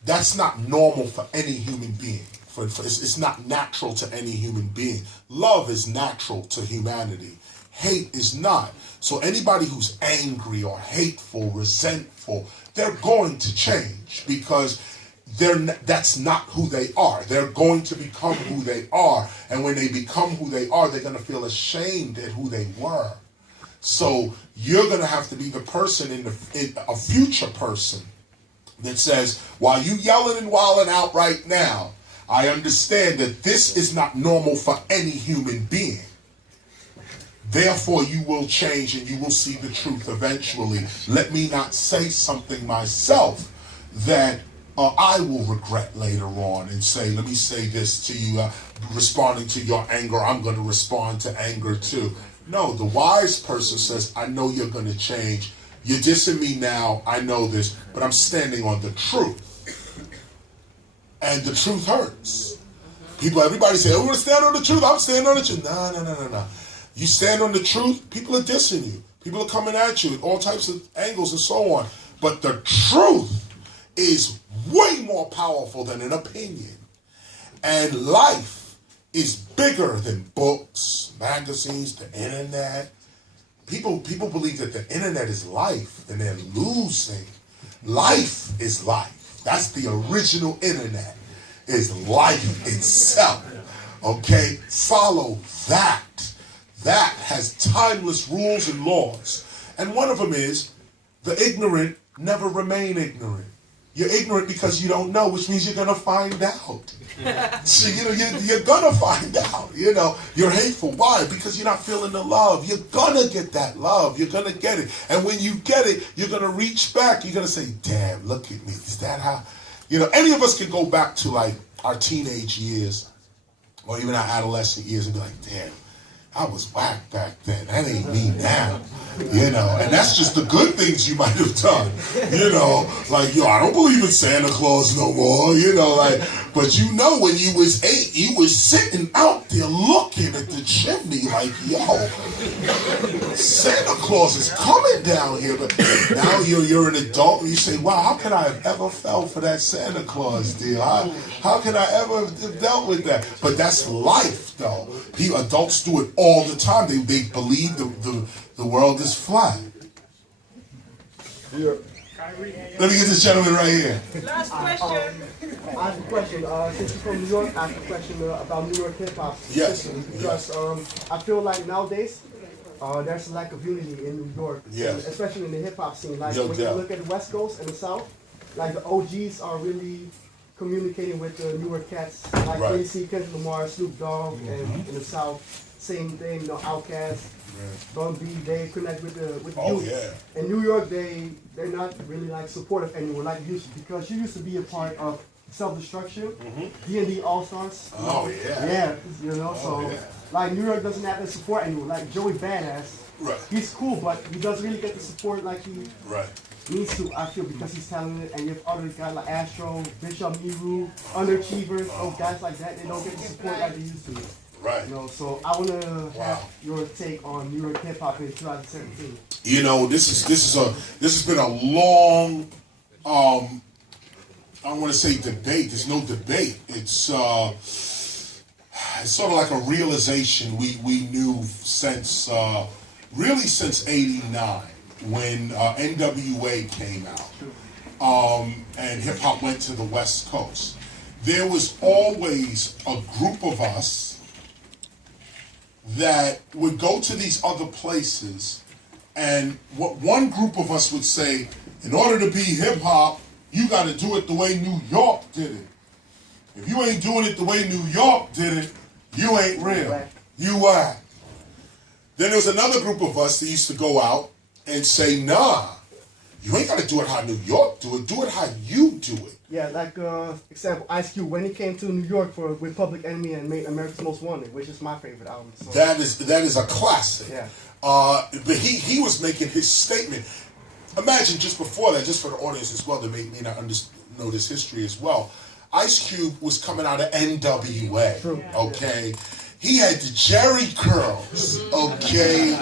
that's not normal for any human being. It's not natural to any human being. Love is natural to humanity. Hate is not. So anybody who's angry or hateful, resentful, they're going to change because that's not who they are. They're going to become who they are. And when they become who they are, they're going to feel ashamed at who they were. So you're going to have to be the person a future person that says, while you yelling and wilding out right now, I understand that this is not normal for any human being. Therefore, you will change and you will see the truth eventually. Let me not say something myself that I will regret later on and say, let me say this to you, responding to your anger, I'm going to respond to anger too. No, the wise person says, I know you're going to change. You're dissing me now, I know this, but I'm standing on the truth. And the truth hurts. Everybody say, oh, we're going to stand on the truth. I'm standing on the truth. No. You stand on the truth, people are dissing you. People are coming at you at all types of angles and so on. But the truth is way more powerful than an opinion. And life is bigger than books, magazines, the internet. People believe that the internet is life, and they're losing. Life is life. That's the original internet, is life itself. Okay? Follow that. That has timeless rules and laws. And one of them is, the ignorant never remain ignorant. You're ignorant because you don't know, which means you're going to find out. So, you're going to find out. You're hateful. Why? Because you're not feeling the love. You're going to get that love. You're going to get it. And when you get it, you're going to reach back. You're going to say, damn, look at me. Is that how? Any of us can go back to like our teenage years or even our adolescent years and be like, damn, I was whack back then. That ain't me now. And that's just the good things you might have done. Like, I don't believe in Santa Claus no more, but when you was 8, you was sitting out there looking at the chimney like, yo, Santa Claus is coming down here. But now you're an adult and you say, wow, how could I have ever fell for that Santa Claus deal? How could I ever have dealt with that? But that's life, though. Adults do it all the time. They believe the world is flat. Yeah. Let me get this gentleman right here. Last question. I have a question. Since you're from New York, I have a question about New York hip hop. Yes. Because I feel like nowadays there's a lack of unity in New York, Yes. especially in the hip hop scene. Like No when doubt. you look at the West Coast and the South, like the OGs are really communicating with the newer cats. Like Right. when you see Kendrick Lamar, Snoop Dogg, and in the South, same thing. Outkast, Bun B, they connect with the Oh, youth. yeah. In New York, they're not really like supportive anymore like you used to, because you used to be a part of Self-Destruction, D&D All Stars. Oh, yeah. Yeah, so yeah. like New York doesn't have the support anymore. Like Joey Badass, Right. he's cool, but he doesn't really get the support like he Right. needs to. I feel because he's talented, and you have other guys like Astro, Bishop Miru, Underachievers, guys like that. They don't get the support like they used to. Right. So I want to have your take on New York hip hop in 2017. This has been a long, I don't want to say debate. There's no debate. It's sort of like a realization we knew since really since '89 when NWA came out and hip hop went to the West Coast. There was always a group of us that would go to these other places, and what one group of us would say, in order to be hip hop, you got to do it the way New York did it. If you ain't doing it the way New York did it, you ain't real. You whack. Then there was another group of us that used to go out and say, nah, you ain't got to do it how New York do it how you do it. Yeah, like example, Ice Cube when he came to New York with Public Enemy and made America's Most Wanted, which is my favorite album. So. That is a classic. Yeah. But he was making his statement. Imagine just before that, just for the audience as well, that may not know this history as well. Ice Cube was coming out of NWA, okay? He had the Jerry curls, okay?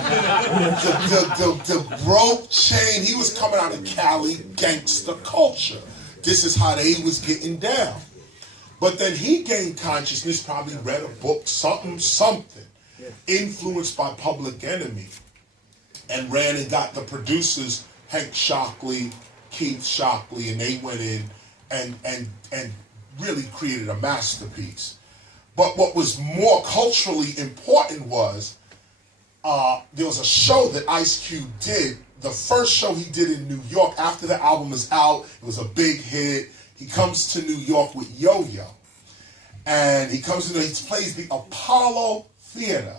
The rope chain. He was coming out of Cali gangster culture. This is how they was getting down. But then he gained consciousness, probably read a book, something, influenced by Public Enemy, and ran and got the producers, Hank Shockley, Keith Shockley, and they went in and really created a masterpiece. But what was more culturally important was there was a show that Ice Cube did. The first show he did in New York after the album was out, it was a big hit. He comes to New York with Yo-Yo. And he comes in, he plays the Apollo Theater.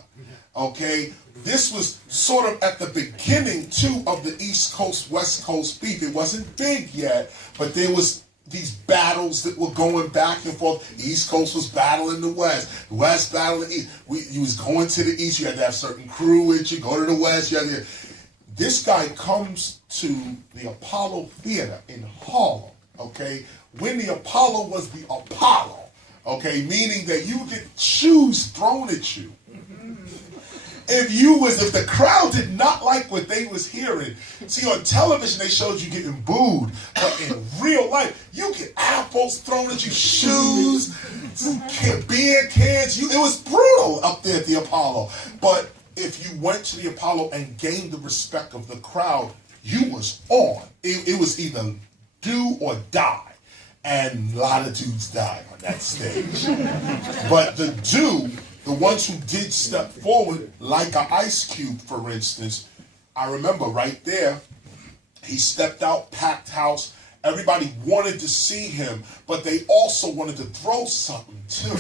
Okay? This was sort of at the beginning, too, of the East Coast, West Coast beef. It wasn't big yet, but there was these battles that were going back and forth. The East Coast was battling the West battling the East. You was going to the East, you had to have certain crew with you, go to the West. This guy comes to the Apollo Theater in Harlem, okay, when the Apollo was the Apollo, okay, meaning that you get shoes thrown at you. If the crowd did not like what they was hearing, see on television they showed you getting booed, but in real life you get apples thrown at you, shoes, beer cans. It was brutal up there at the Apollo. But if you went to the Apollo and gained the respect of the crowd, you was on. It was either do or die. And a lot of dudes died on that stage. But the ones who did step forward, like a Ice Cube, for instance, I remember right there, he stepped out, packed house. Everybody wanted to see him, but they also wanted to throw something too,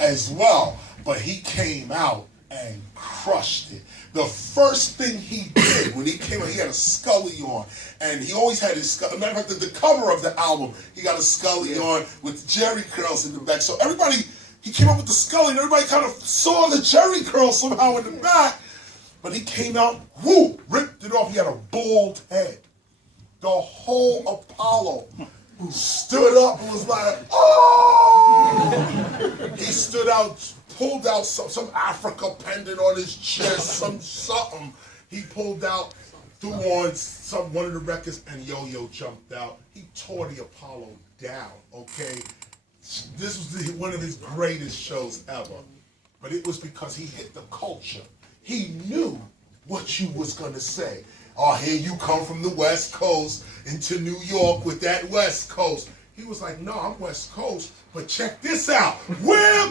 as well. But he came out and crushed it. The first thing he did when he came out, he had a Scully on, and he always had his Scully. Matter of fact, the cover of the album, he got a Scully on with Jerry curls in the back. So he came up with the Scully, and everybody kind of saw the Jerry curls somehow in the back. But he came out, ripped it off. He had a bald head. The whole Apollo stood up and was like, oh! He stood out, pulled out some Africa pendant on his chest, something. He pulled out, threw on one of the records, and Yo-Yo jumped out. He tore the Apollo down, okay? This was one of his greatest shows ever. But it was because he hit the culture. He knew what you was going to say. Oh, here you come from the West Coast into New York with that West Coast. He was like, no, I'm West Coast, but check this out. Whip!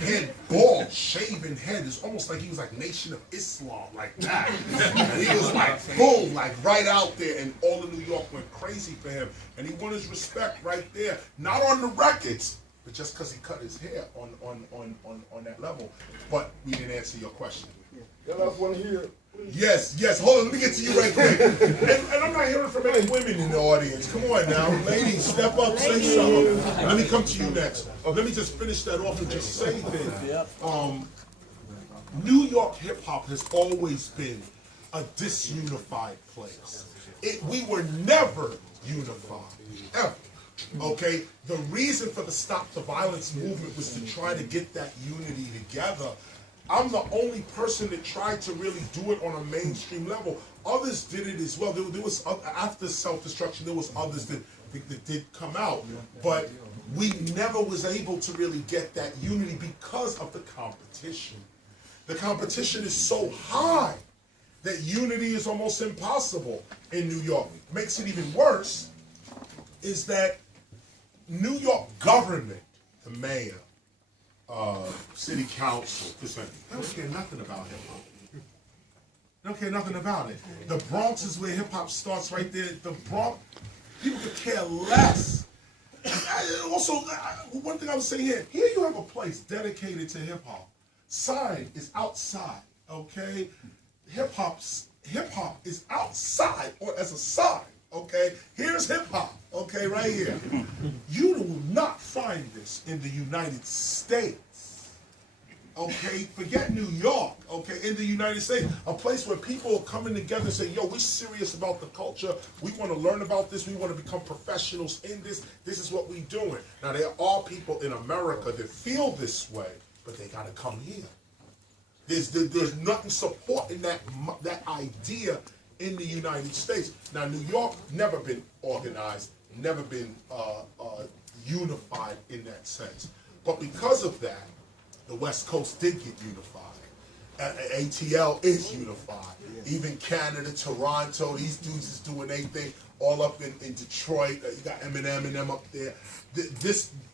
Head bald, shaven head. It's almost like he was like Nation of Islam, like that. And he was like, boom, like right out there, and all of New York went crazy for him. And he won his respect right there, not on the records, but just because he cut his hair on that level. But we didn't answer your question. Y'all else want to hear? Yes. Hold on, let me get to you right quick. And I'm not hearing from any women in the audience. Come on now. Ladies, step up, say something. Let me come to you next. Let me just finish that off and just say this. New York hip-hop has always been a disunified place. We were never unified, ever. Okay? The reason for the Stop the Violence movement was to try to get that unity together. I'm the only person that tried to really do it on a mainstream level. Others did it as well. There was after Self-Destruction, there was others that did come out, but we never was able to really get that unity because of the competition. The competition is so high that unity is almost impossible in New York. Makes it even worse is that New York government, the mayor, city council, they don't care nothing about hip-hop. They don't care nothing about it. The Bronx is where hip-hop starts right there. The Bronx, people could care less. Also, one thing I was saying here you have a place dedicated to hip-hop. Sign is outside, okay? Hip-hop is outside, or as a sign, okay? Here's hip-hop, okay, right here. You will not find this in the United States. okay, forget New York, okay, in the United States, a place where people are coming together and say, yo, we're serious about the culture, we want to learn about this, we want to become professionals in this is what we're doing. Now, there are people in America that feel this way, but they got to come here. There's nothing supporting that idea in the United States. Now, New York never been organized, never been unified in that sense. But because of that, the West Coast did get unified. ATL is unified. Even Canada, Toronto, these dudes is doing their thing. All up in Detroit, you got Eminem and them up there.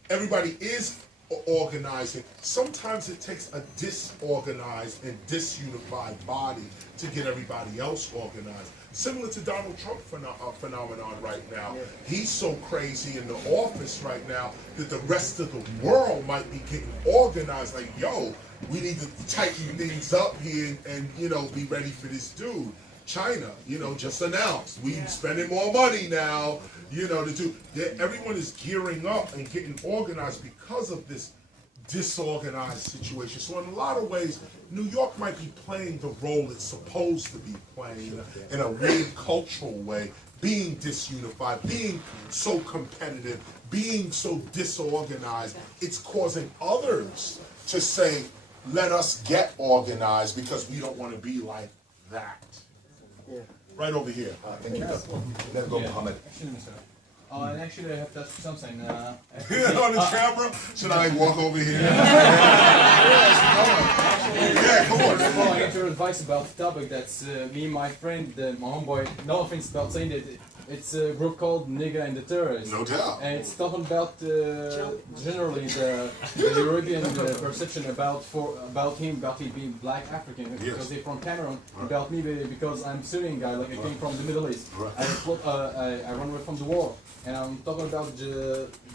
Everybody is organizing. Sometimes it takes a disorganized and disunified body to get everybody else organized. Similar to Donald Trump phenomenon right now. He's so crazy in the office right now that the rest of the world might be getting organized. Like, yo, we need to tighten things up here and be ready for this dude. China, just announced we spending more money now. Everyone is gearing up and getting organized because of this disorganized situation. So in a lot of ways, New York might be playing the role it's supposed to be playing in a weird cultural way, being disunified, being so competitive, being so disorganized. It's causing others to say, let us get organized because we don't want to be like that. Right over here. Thank you. Let's go, Mohammed. And actually, I have to ask you something. On the camera? Should I walk over here? Yeah, come on. Well, I get your advice about the topic. That's me, my friend, my homeboy. No offense about saying that. It's a group called Nigga and the Terrorists. No doubt. And it's talking about generally the European perception about him being black African because he's from Cameroon. Right. About me because I'm Syrian guy, like I came from the Middle East. Right. I run away from the war, and I'm talking about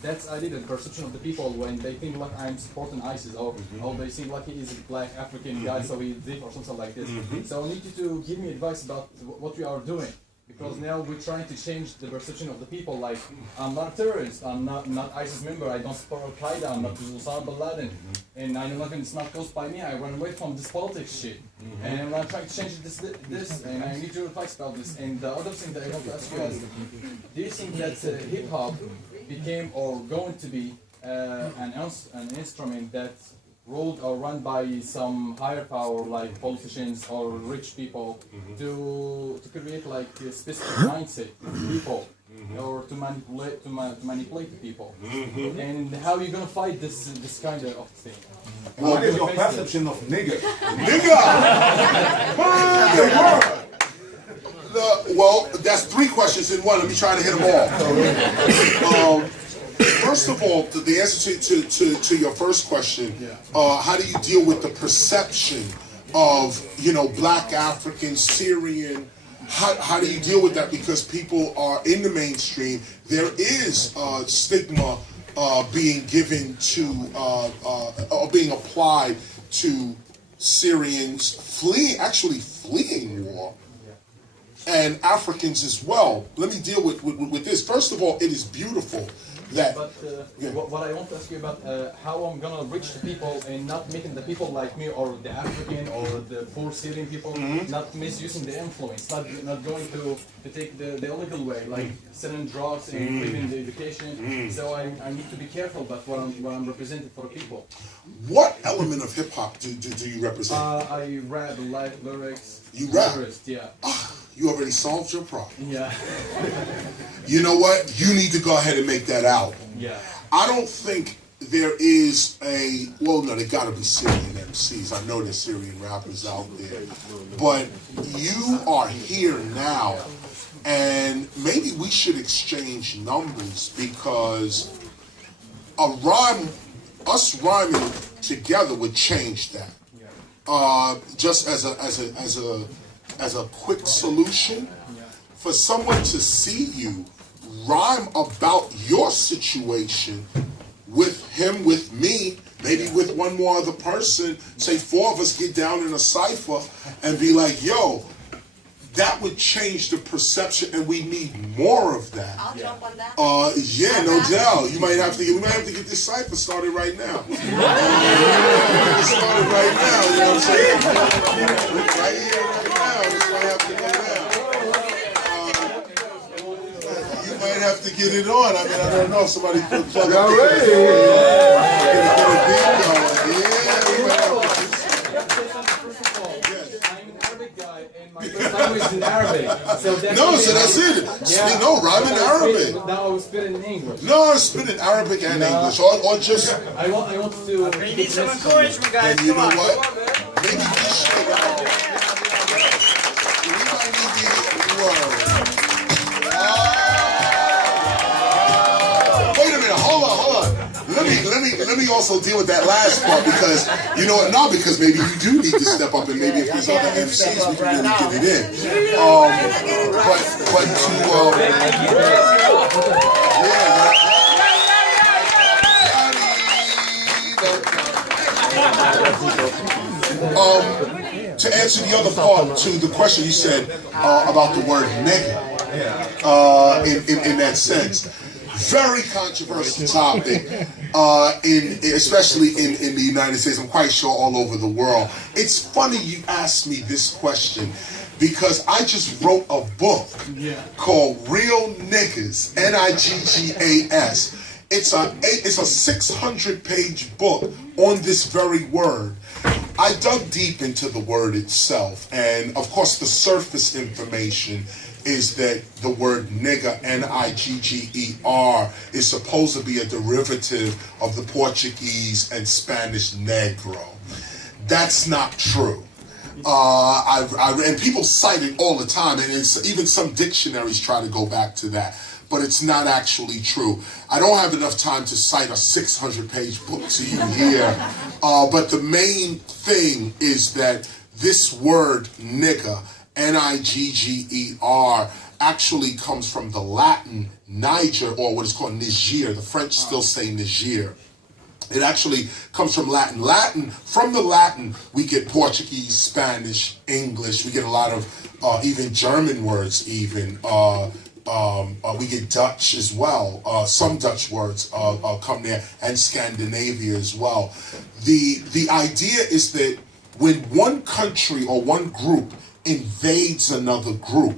that's idea, the perception of the people when they think like I'm supporting ISIS or they think like he is a black African guy, so he's deep or something like this. So I need you to give me advice about what we are doing. Because now we're trying to change the perception of the people, like, I'm not a terrorist, I'm not ISIS member, I don't support Al-Qaeda, I'm not Osama bin Laden, and 9/11 is not caused by me, I run away from this politics shit. And I'm trying to change this, and I need your advice about this. And the other thing that I want to ask you is, do you think that hip-hop became or going to be an instrument that's ruled or run by some higher power like politicians or rich people to create like a specific mindset in people or to manipulate the people? And how are you gonna fight this kind of thing? What is your perception of nigga? Nigga! Well, that's 3 questions in one. Let me try to hit them all. First of all, the answer to your first question, how do you deal with the perception of, black African, Syrian, how do you deal with that? Because people are in the mainstream, there is stigma being given to, or being applied to Syrians fleeing war, and Africans as well. Let me deal with this. First of all, it is beautiful. What I want to ask you about how I'm gonna reach the people and not making the people like me or the African or the poor Syrian people not misusing the influence, not going to take the illegal way, like selling drugs and leaving the education. So I need to be careful about what I'm representing for the people. What element of hip hop do you represent? I rap, lyrics. You rap? Lyrics, yeah. You already solved your problem. Yeah. You know what? You need to go ahead and make that album. Yeah. I don't think there is no, there gotta be Syrian MCs. I know there's Syrian rappers out there. But you are here now, and maybe we should exchange numbers because us rhyming together would change that. Just as a quick solution, for someone to see you rhyme about your situation with him, with me, maybe with one more other person, say 4 of us get down in a cipher and be like, yo, that would change the perception, and we need more of that. I'll jump on that. Yeah, no doubt. We might have to get this cipher started right now. Started right now, you know what I'm saying? Right here, right now. That's why I have to go down. You might have to get it on. I mean, I don't know if somebody could plug up. Get a beat going. Yeah, we might have to. My first language is in Arabic. So that's it. Yeah. No, rhyme in Arabic. Now I will spit in English. No, spit in Arabic and English, or just. I want to. We need some encouragement, guys. And you know what? Maybe we should. We might need to word. Wait a minute. Hold on. Let me also deal with that last part, because you know what? No, because maybe you do need to step up, and maybe if these other MCs we can really get it in. But to answer the other part to the question you said about the word nigga, in that sense. Very controversial topic, especially in the United States. I'm quite sure all over the world. It's funny you asked me this question, because I just wrote a book called Real Niggas, Niggas. It's a 600-page book on this very word. I dug deep into the word itself, and of course the surface information is that the word nigger, Nigger, is supposed to be a derivative of the Portuguese and Spanish negro. That's not true. And people cite it all the time, and even some dictionaries try to go back to that, but it's not actually true. I don't have enough time to cite a 600-page book to you here, but the main thing is that this word nigger, Nigger, actually comes from the Latin Niger, or what is called Niger. The French still say Niger. It actually comes from Latin. From the Latin, we get Portuguese, Spanish, English. We get a lot of even German words even. We get Dutch as well. Some Dutch words come there, and Scandinavia as well. The idea is that when one country or one group invades another group,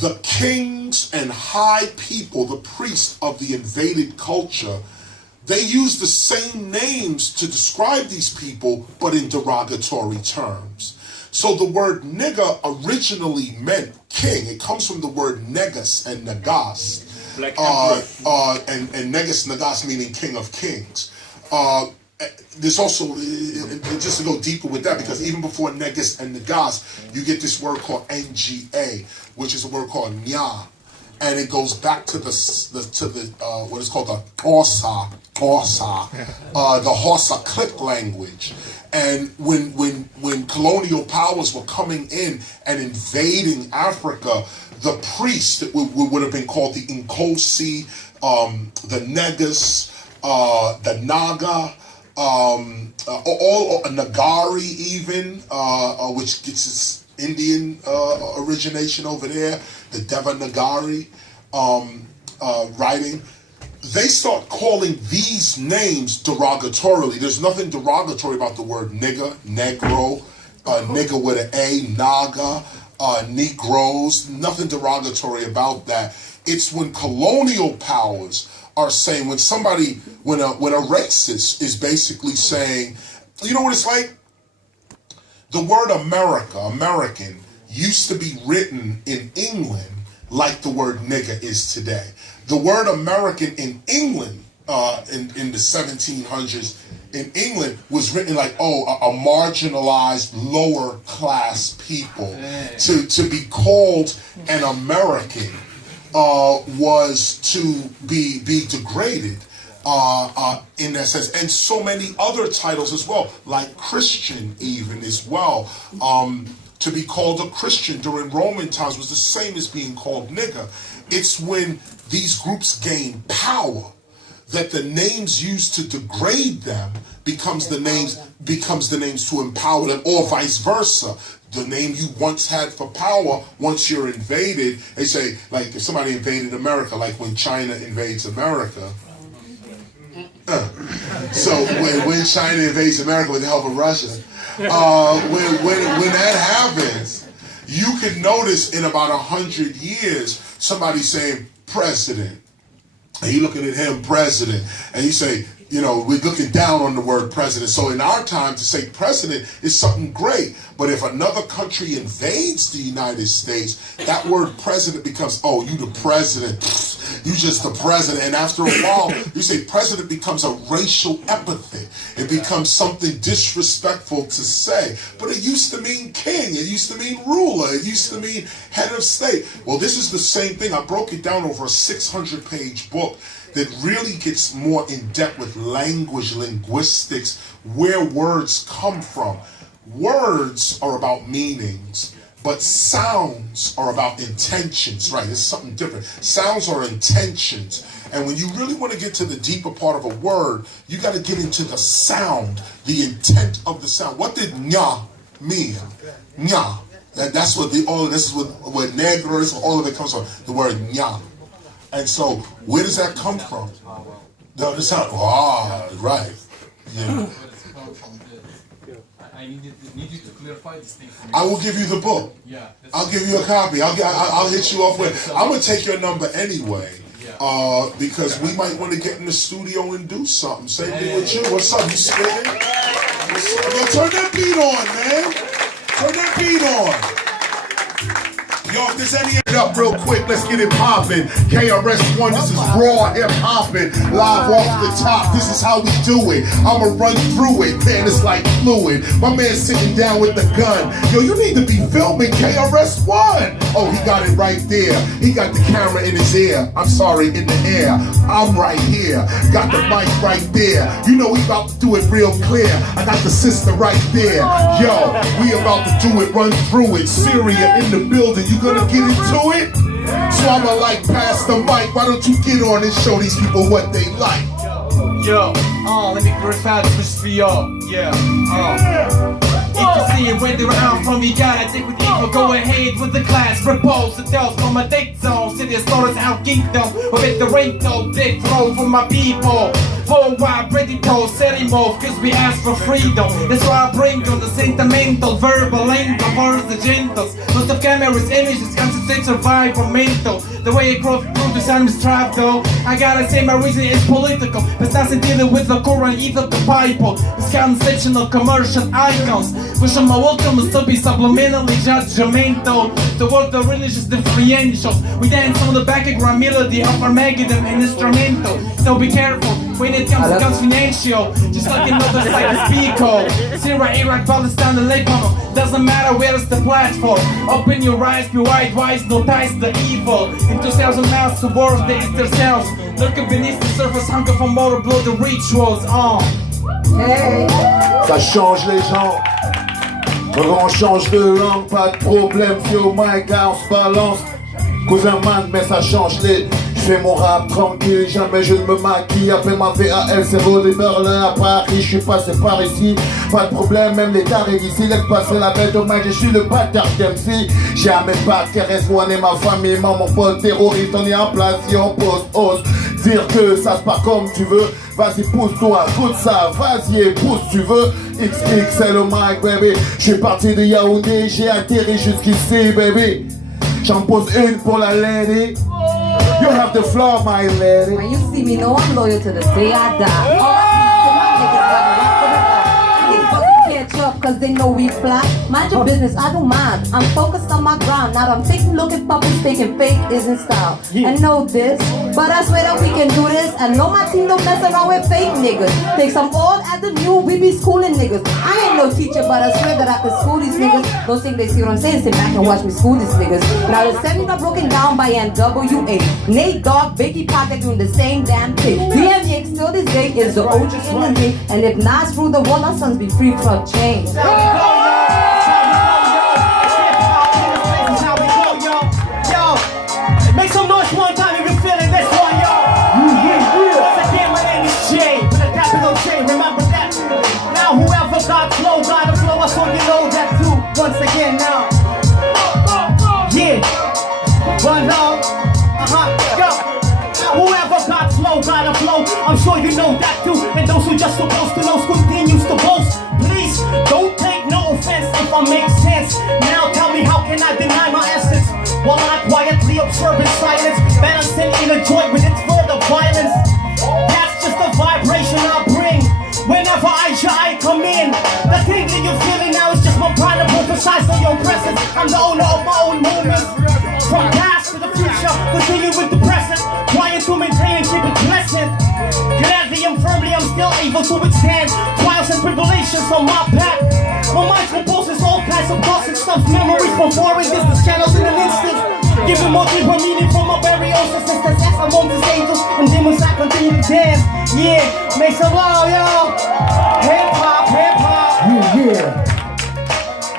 the kings and high people, the priests of the invaded culture, they use the same names to describe these people, but in derogatory terms. So the word nigger originally meant king. It comes from the word negus and nagas. And negus, nagas meaning king of kings. There's also, just to go deeper with that, because even before negus and nagas, you get this word called nga, which is a word called nya, and it goes back to the what is called the Xhosa, the Xhosa click language. And when colonial powers were coming in and invading Africa, the priests would have been called the Nkosi, the Negus, the Naga, all Nagari even, which gets its Indian origination over there, the Devanagari writing. They start calling these names derogatorily. There's nothing derogatory about the word nigger, negro, nigger with an A, naga, Negroes, nothing derogatory about that. It's when colonial powers are saying, when a racist is basically saying, you know what it's like? The word America, American, used to be written in England like the word nigger is today. The word American in England, in the 1700s, in England, was written like, a marginalized lower class people. To be called an American was to be degraded in that sense. And so many other titles as well, like Christian even as well. To be called a Christian during Roman times was the same as being called nigger. It's when these groups gain power that the names used to degrade them becomes the names to empower them, or vice versa. the name you once had for power, once you're invaded, they say, like if somebody invaded America, like when China invades America. So when China invades America with the help of Russia, when that happens, you can notice in about 100 years, somebody saying president, and you looking at him, president, and you say, you know, we're looking down on the word president. So in our time, to say president is something great. But if another country invades the United States, that word president becomes, oh, you the president. You just the president. And after a while, you say president becomes a racial epithet. It becomes something disrespectful to say. But it used to mean king. It used to mean ruler. It used to mean head of state. Well, this is the same thing. I broke it down over a 600-page book that really gets more in depth with language, linguistics, where words come from. Words are about meanings, but sounds are about intentions, right? It's something different. Sounds are intentions. And when you really want to get to the deeper part of a word, you got to get into the sound, the intent of the sound. What did nya mean? Nya. That's what this is what negros, all of it comes from, the word nya. And so, where does that come from? The sound. Ah, right. Yeah. I need you to clarify this thing for me. I will give you the book. Yeah. I'll give you a copy. I'll hit you off with. I'm gonna take your number anyway, because we might want to get in the studio and do something. Same thing with you. What's up? You spinning? Yo, turn that beat on, man. Turn that beat on. Yo, if there's any up real quick, let's get it poppin'. KRS One, this is raw hip hoppin', live off the top. This is how we do it. I'ma run through it, man. It's like fluid. My man sitting down with the gun. Yo, you need to be filming KRS One. Oh, he got it right there. He got the camera in his ear. I'm sorry, in the air. I'm right here. Got the mic right there. You know we about to do it real clear. I got the sister right there. Yo, we about to do it, run through it. Syria in the building. You gonna get into it? So I'ma like pass the mic. Why don't you get on and show these people what they like? Yo, let me clarify this for y'all. Yeah, if you see it when they're out from you gotta take with equal. Go ahead with the class, propose the dells from my date zone. City stores out kingdom, with the raincoat, dick throw for my people. For why pretty toes, setting move, cause we ask for freedom. That's why I bring on the sentimental, verbal angle, words the gentles. Most of cameras, images, concentrate survival mental. The way I grow through the sound is trap though. I gotta say my reason is political, but nothing dealing with the Quran, either the Bible. It's conceptual commercial icons. Wish my welcome is to be subliminally judgmental. The word the religious differentials. We dance on the background melody of Armageddon and instrumental. So be careful when it comes to confidential. Just like you know the site is Pico. Syria, Iraq, Palestine, and Lebanon. Doesn't matter where is the platform. Open your eyes, be wide wise, no ties the evil. In 2,000 miles to wars, they eat themselves. Lurking beneath the surface, hunger for more blow the rituals on. Hey. Ça change les gens. On change de langue, pas de problème. Yo, my guy, on se balance. Cousin man, mais ça change les. J'fais mon rap tranquille, jamais je ne me maquille. Après ma VAL, c'est Rodé Berlin à Paris. J'suis passé par ici, pas de problème, même les tarés d'ici. Laisse passer la bête au mic, je suis le bâtard d'MC. Jamais pas de KRS One et ma famille, maman pote terroriste, on est en place si on pose, ose. Dire que ça se passe comme tu veux, vas-y pousse-toi, goûte ça, vas-y pousse tu veux. XX c'est le mic baby, j'suis parti de Yaoundé, j'ai atterri jusqu'ici baby. J'en pose une pour la lady. You have the floor, my lady. When you see me, know I'm loyal to the day I die. All catch up cause they know we fly. Mind your business, I don't mind. I'm focused on my grind. Now I'm taking look at puppies thinking fake isn't style. I know this, but I swear that we can do this. I know my team don't mess around with fake niggas. Think some old at the new, we be schooling niggas. I ain't no teacher, but I swear that I can school these niggas. Don't think they see what I'm saying, sit back and watch me school these niggas. Now the 70s are broken down by NWA. Nate Dogg, Biggie Pocket doing the same damn thing. DMX till this day is the OG in the game. And if Nas through the wall, our sons be free from change. Make some noise one time if you're feeling this one, yo. Once again, my name is Jay, with a capital J, remember that. Now whoever got flow, gotta flow us so you know that too. Once again, now I'm sure you know that too. And those who just supposed to know continues to boast. Please don't take no offense if I make sense. Now tell me, how can I deny my essence while I quietly observe in silence, balancing inner joy with its further violence? That's just the vibration I bring whenever I come in. The thing that you're feeling now is just my pride of emphasize on your presence. I'm the owner of my own movements. From past to the future, continue with the present, trying to maintain and keep it pleasant. Gladly and firmly I'm still able to withstand trials and tribulations on my path. My mind composes all kinds of thoughts and stuff, memories from foreign business channels in an instant, giving more deeper meaning for my very own existence. As among these angels and demons I continue to dance. Yeah, make some loud, yo. Hip hop, hip hop. Yeah.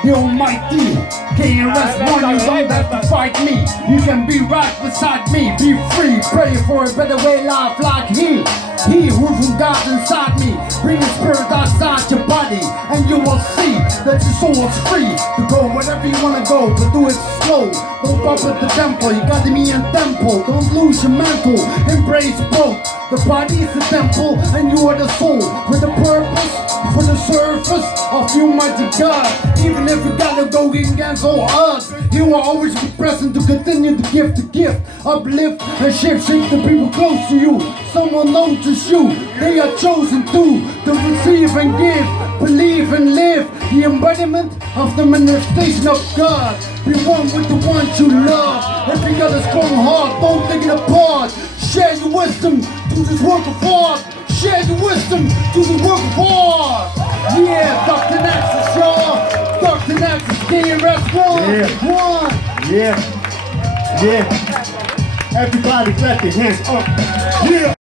The almighty KRS One, you don't have to fight me. You can be right beside me. Be free, pray for a better way life like he who from God inside me. Bring the spirit outside your body, and you will see that your soul is free to go wherever you wanna go, but do it slow. Don't pop at the temple, you got me in tempo. Don't lose your mental, embrace both. The body is the temple, and you are the soul. With the purpose, for the service of the Almighty God. Even if you gotta go against all odds, you will always be present to continue to give the gift. Uplift and shape the people close to you. Someone notice you, they are chosen to receive and give, believe and live. The embodiment of the manifestation of God. Be one with the ones you love. If you got a strong heart, don't take it apart. Share your wisdom to this work of art. Share your wisdom to the work of art. Yeah, Dr. Nexuz, y'all. Dr. Nexuz, KRS One. Yeah. Everybody clap your hands up. Yeah.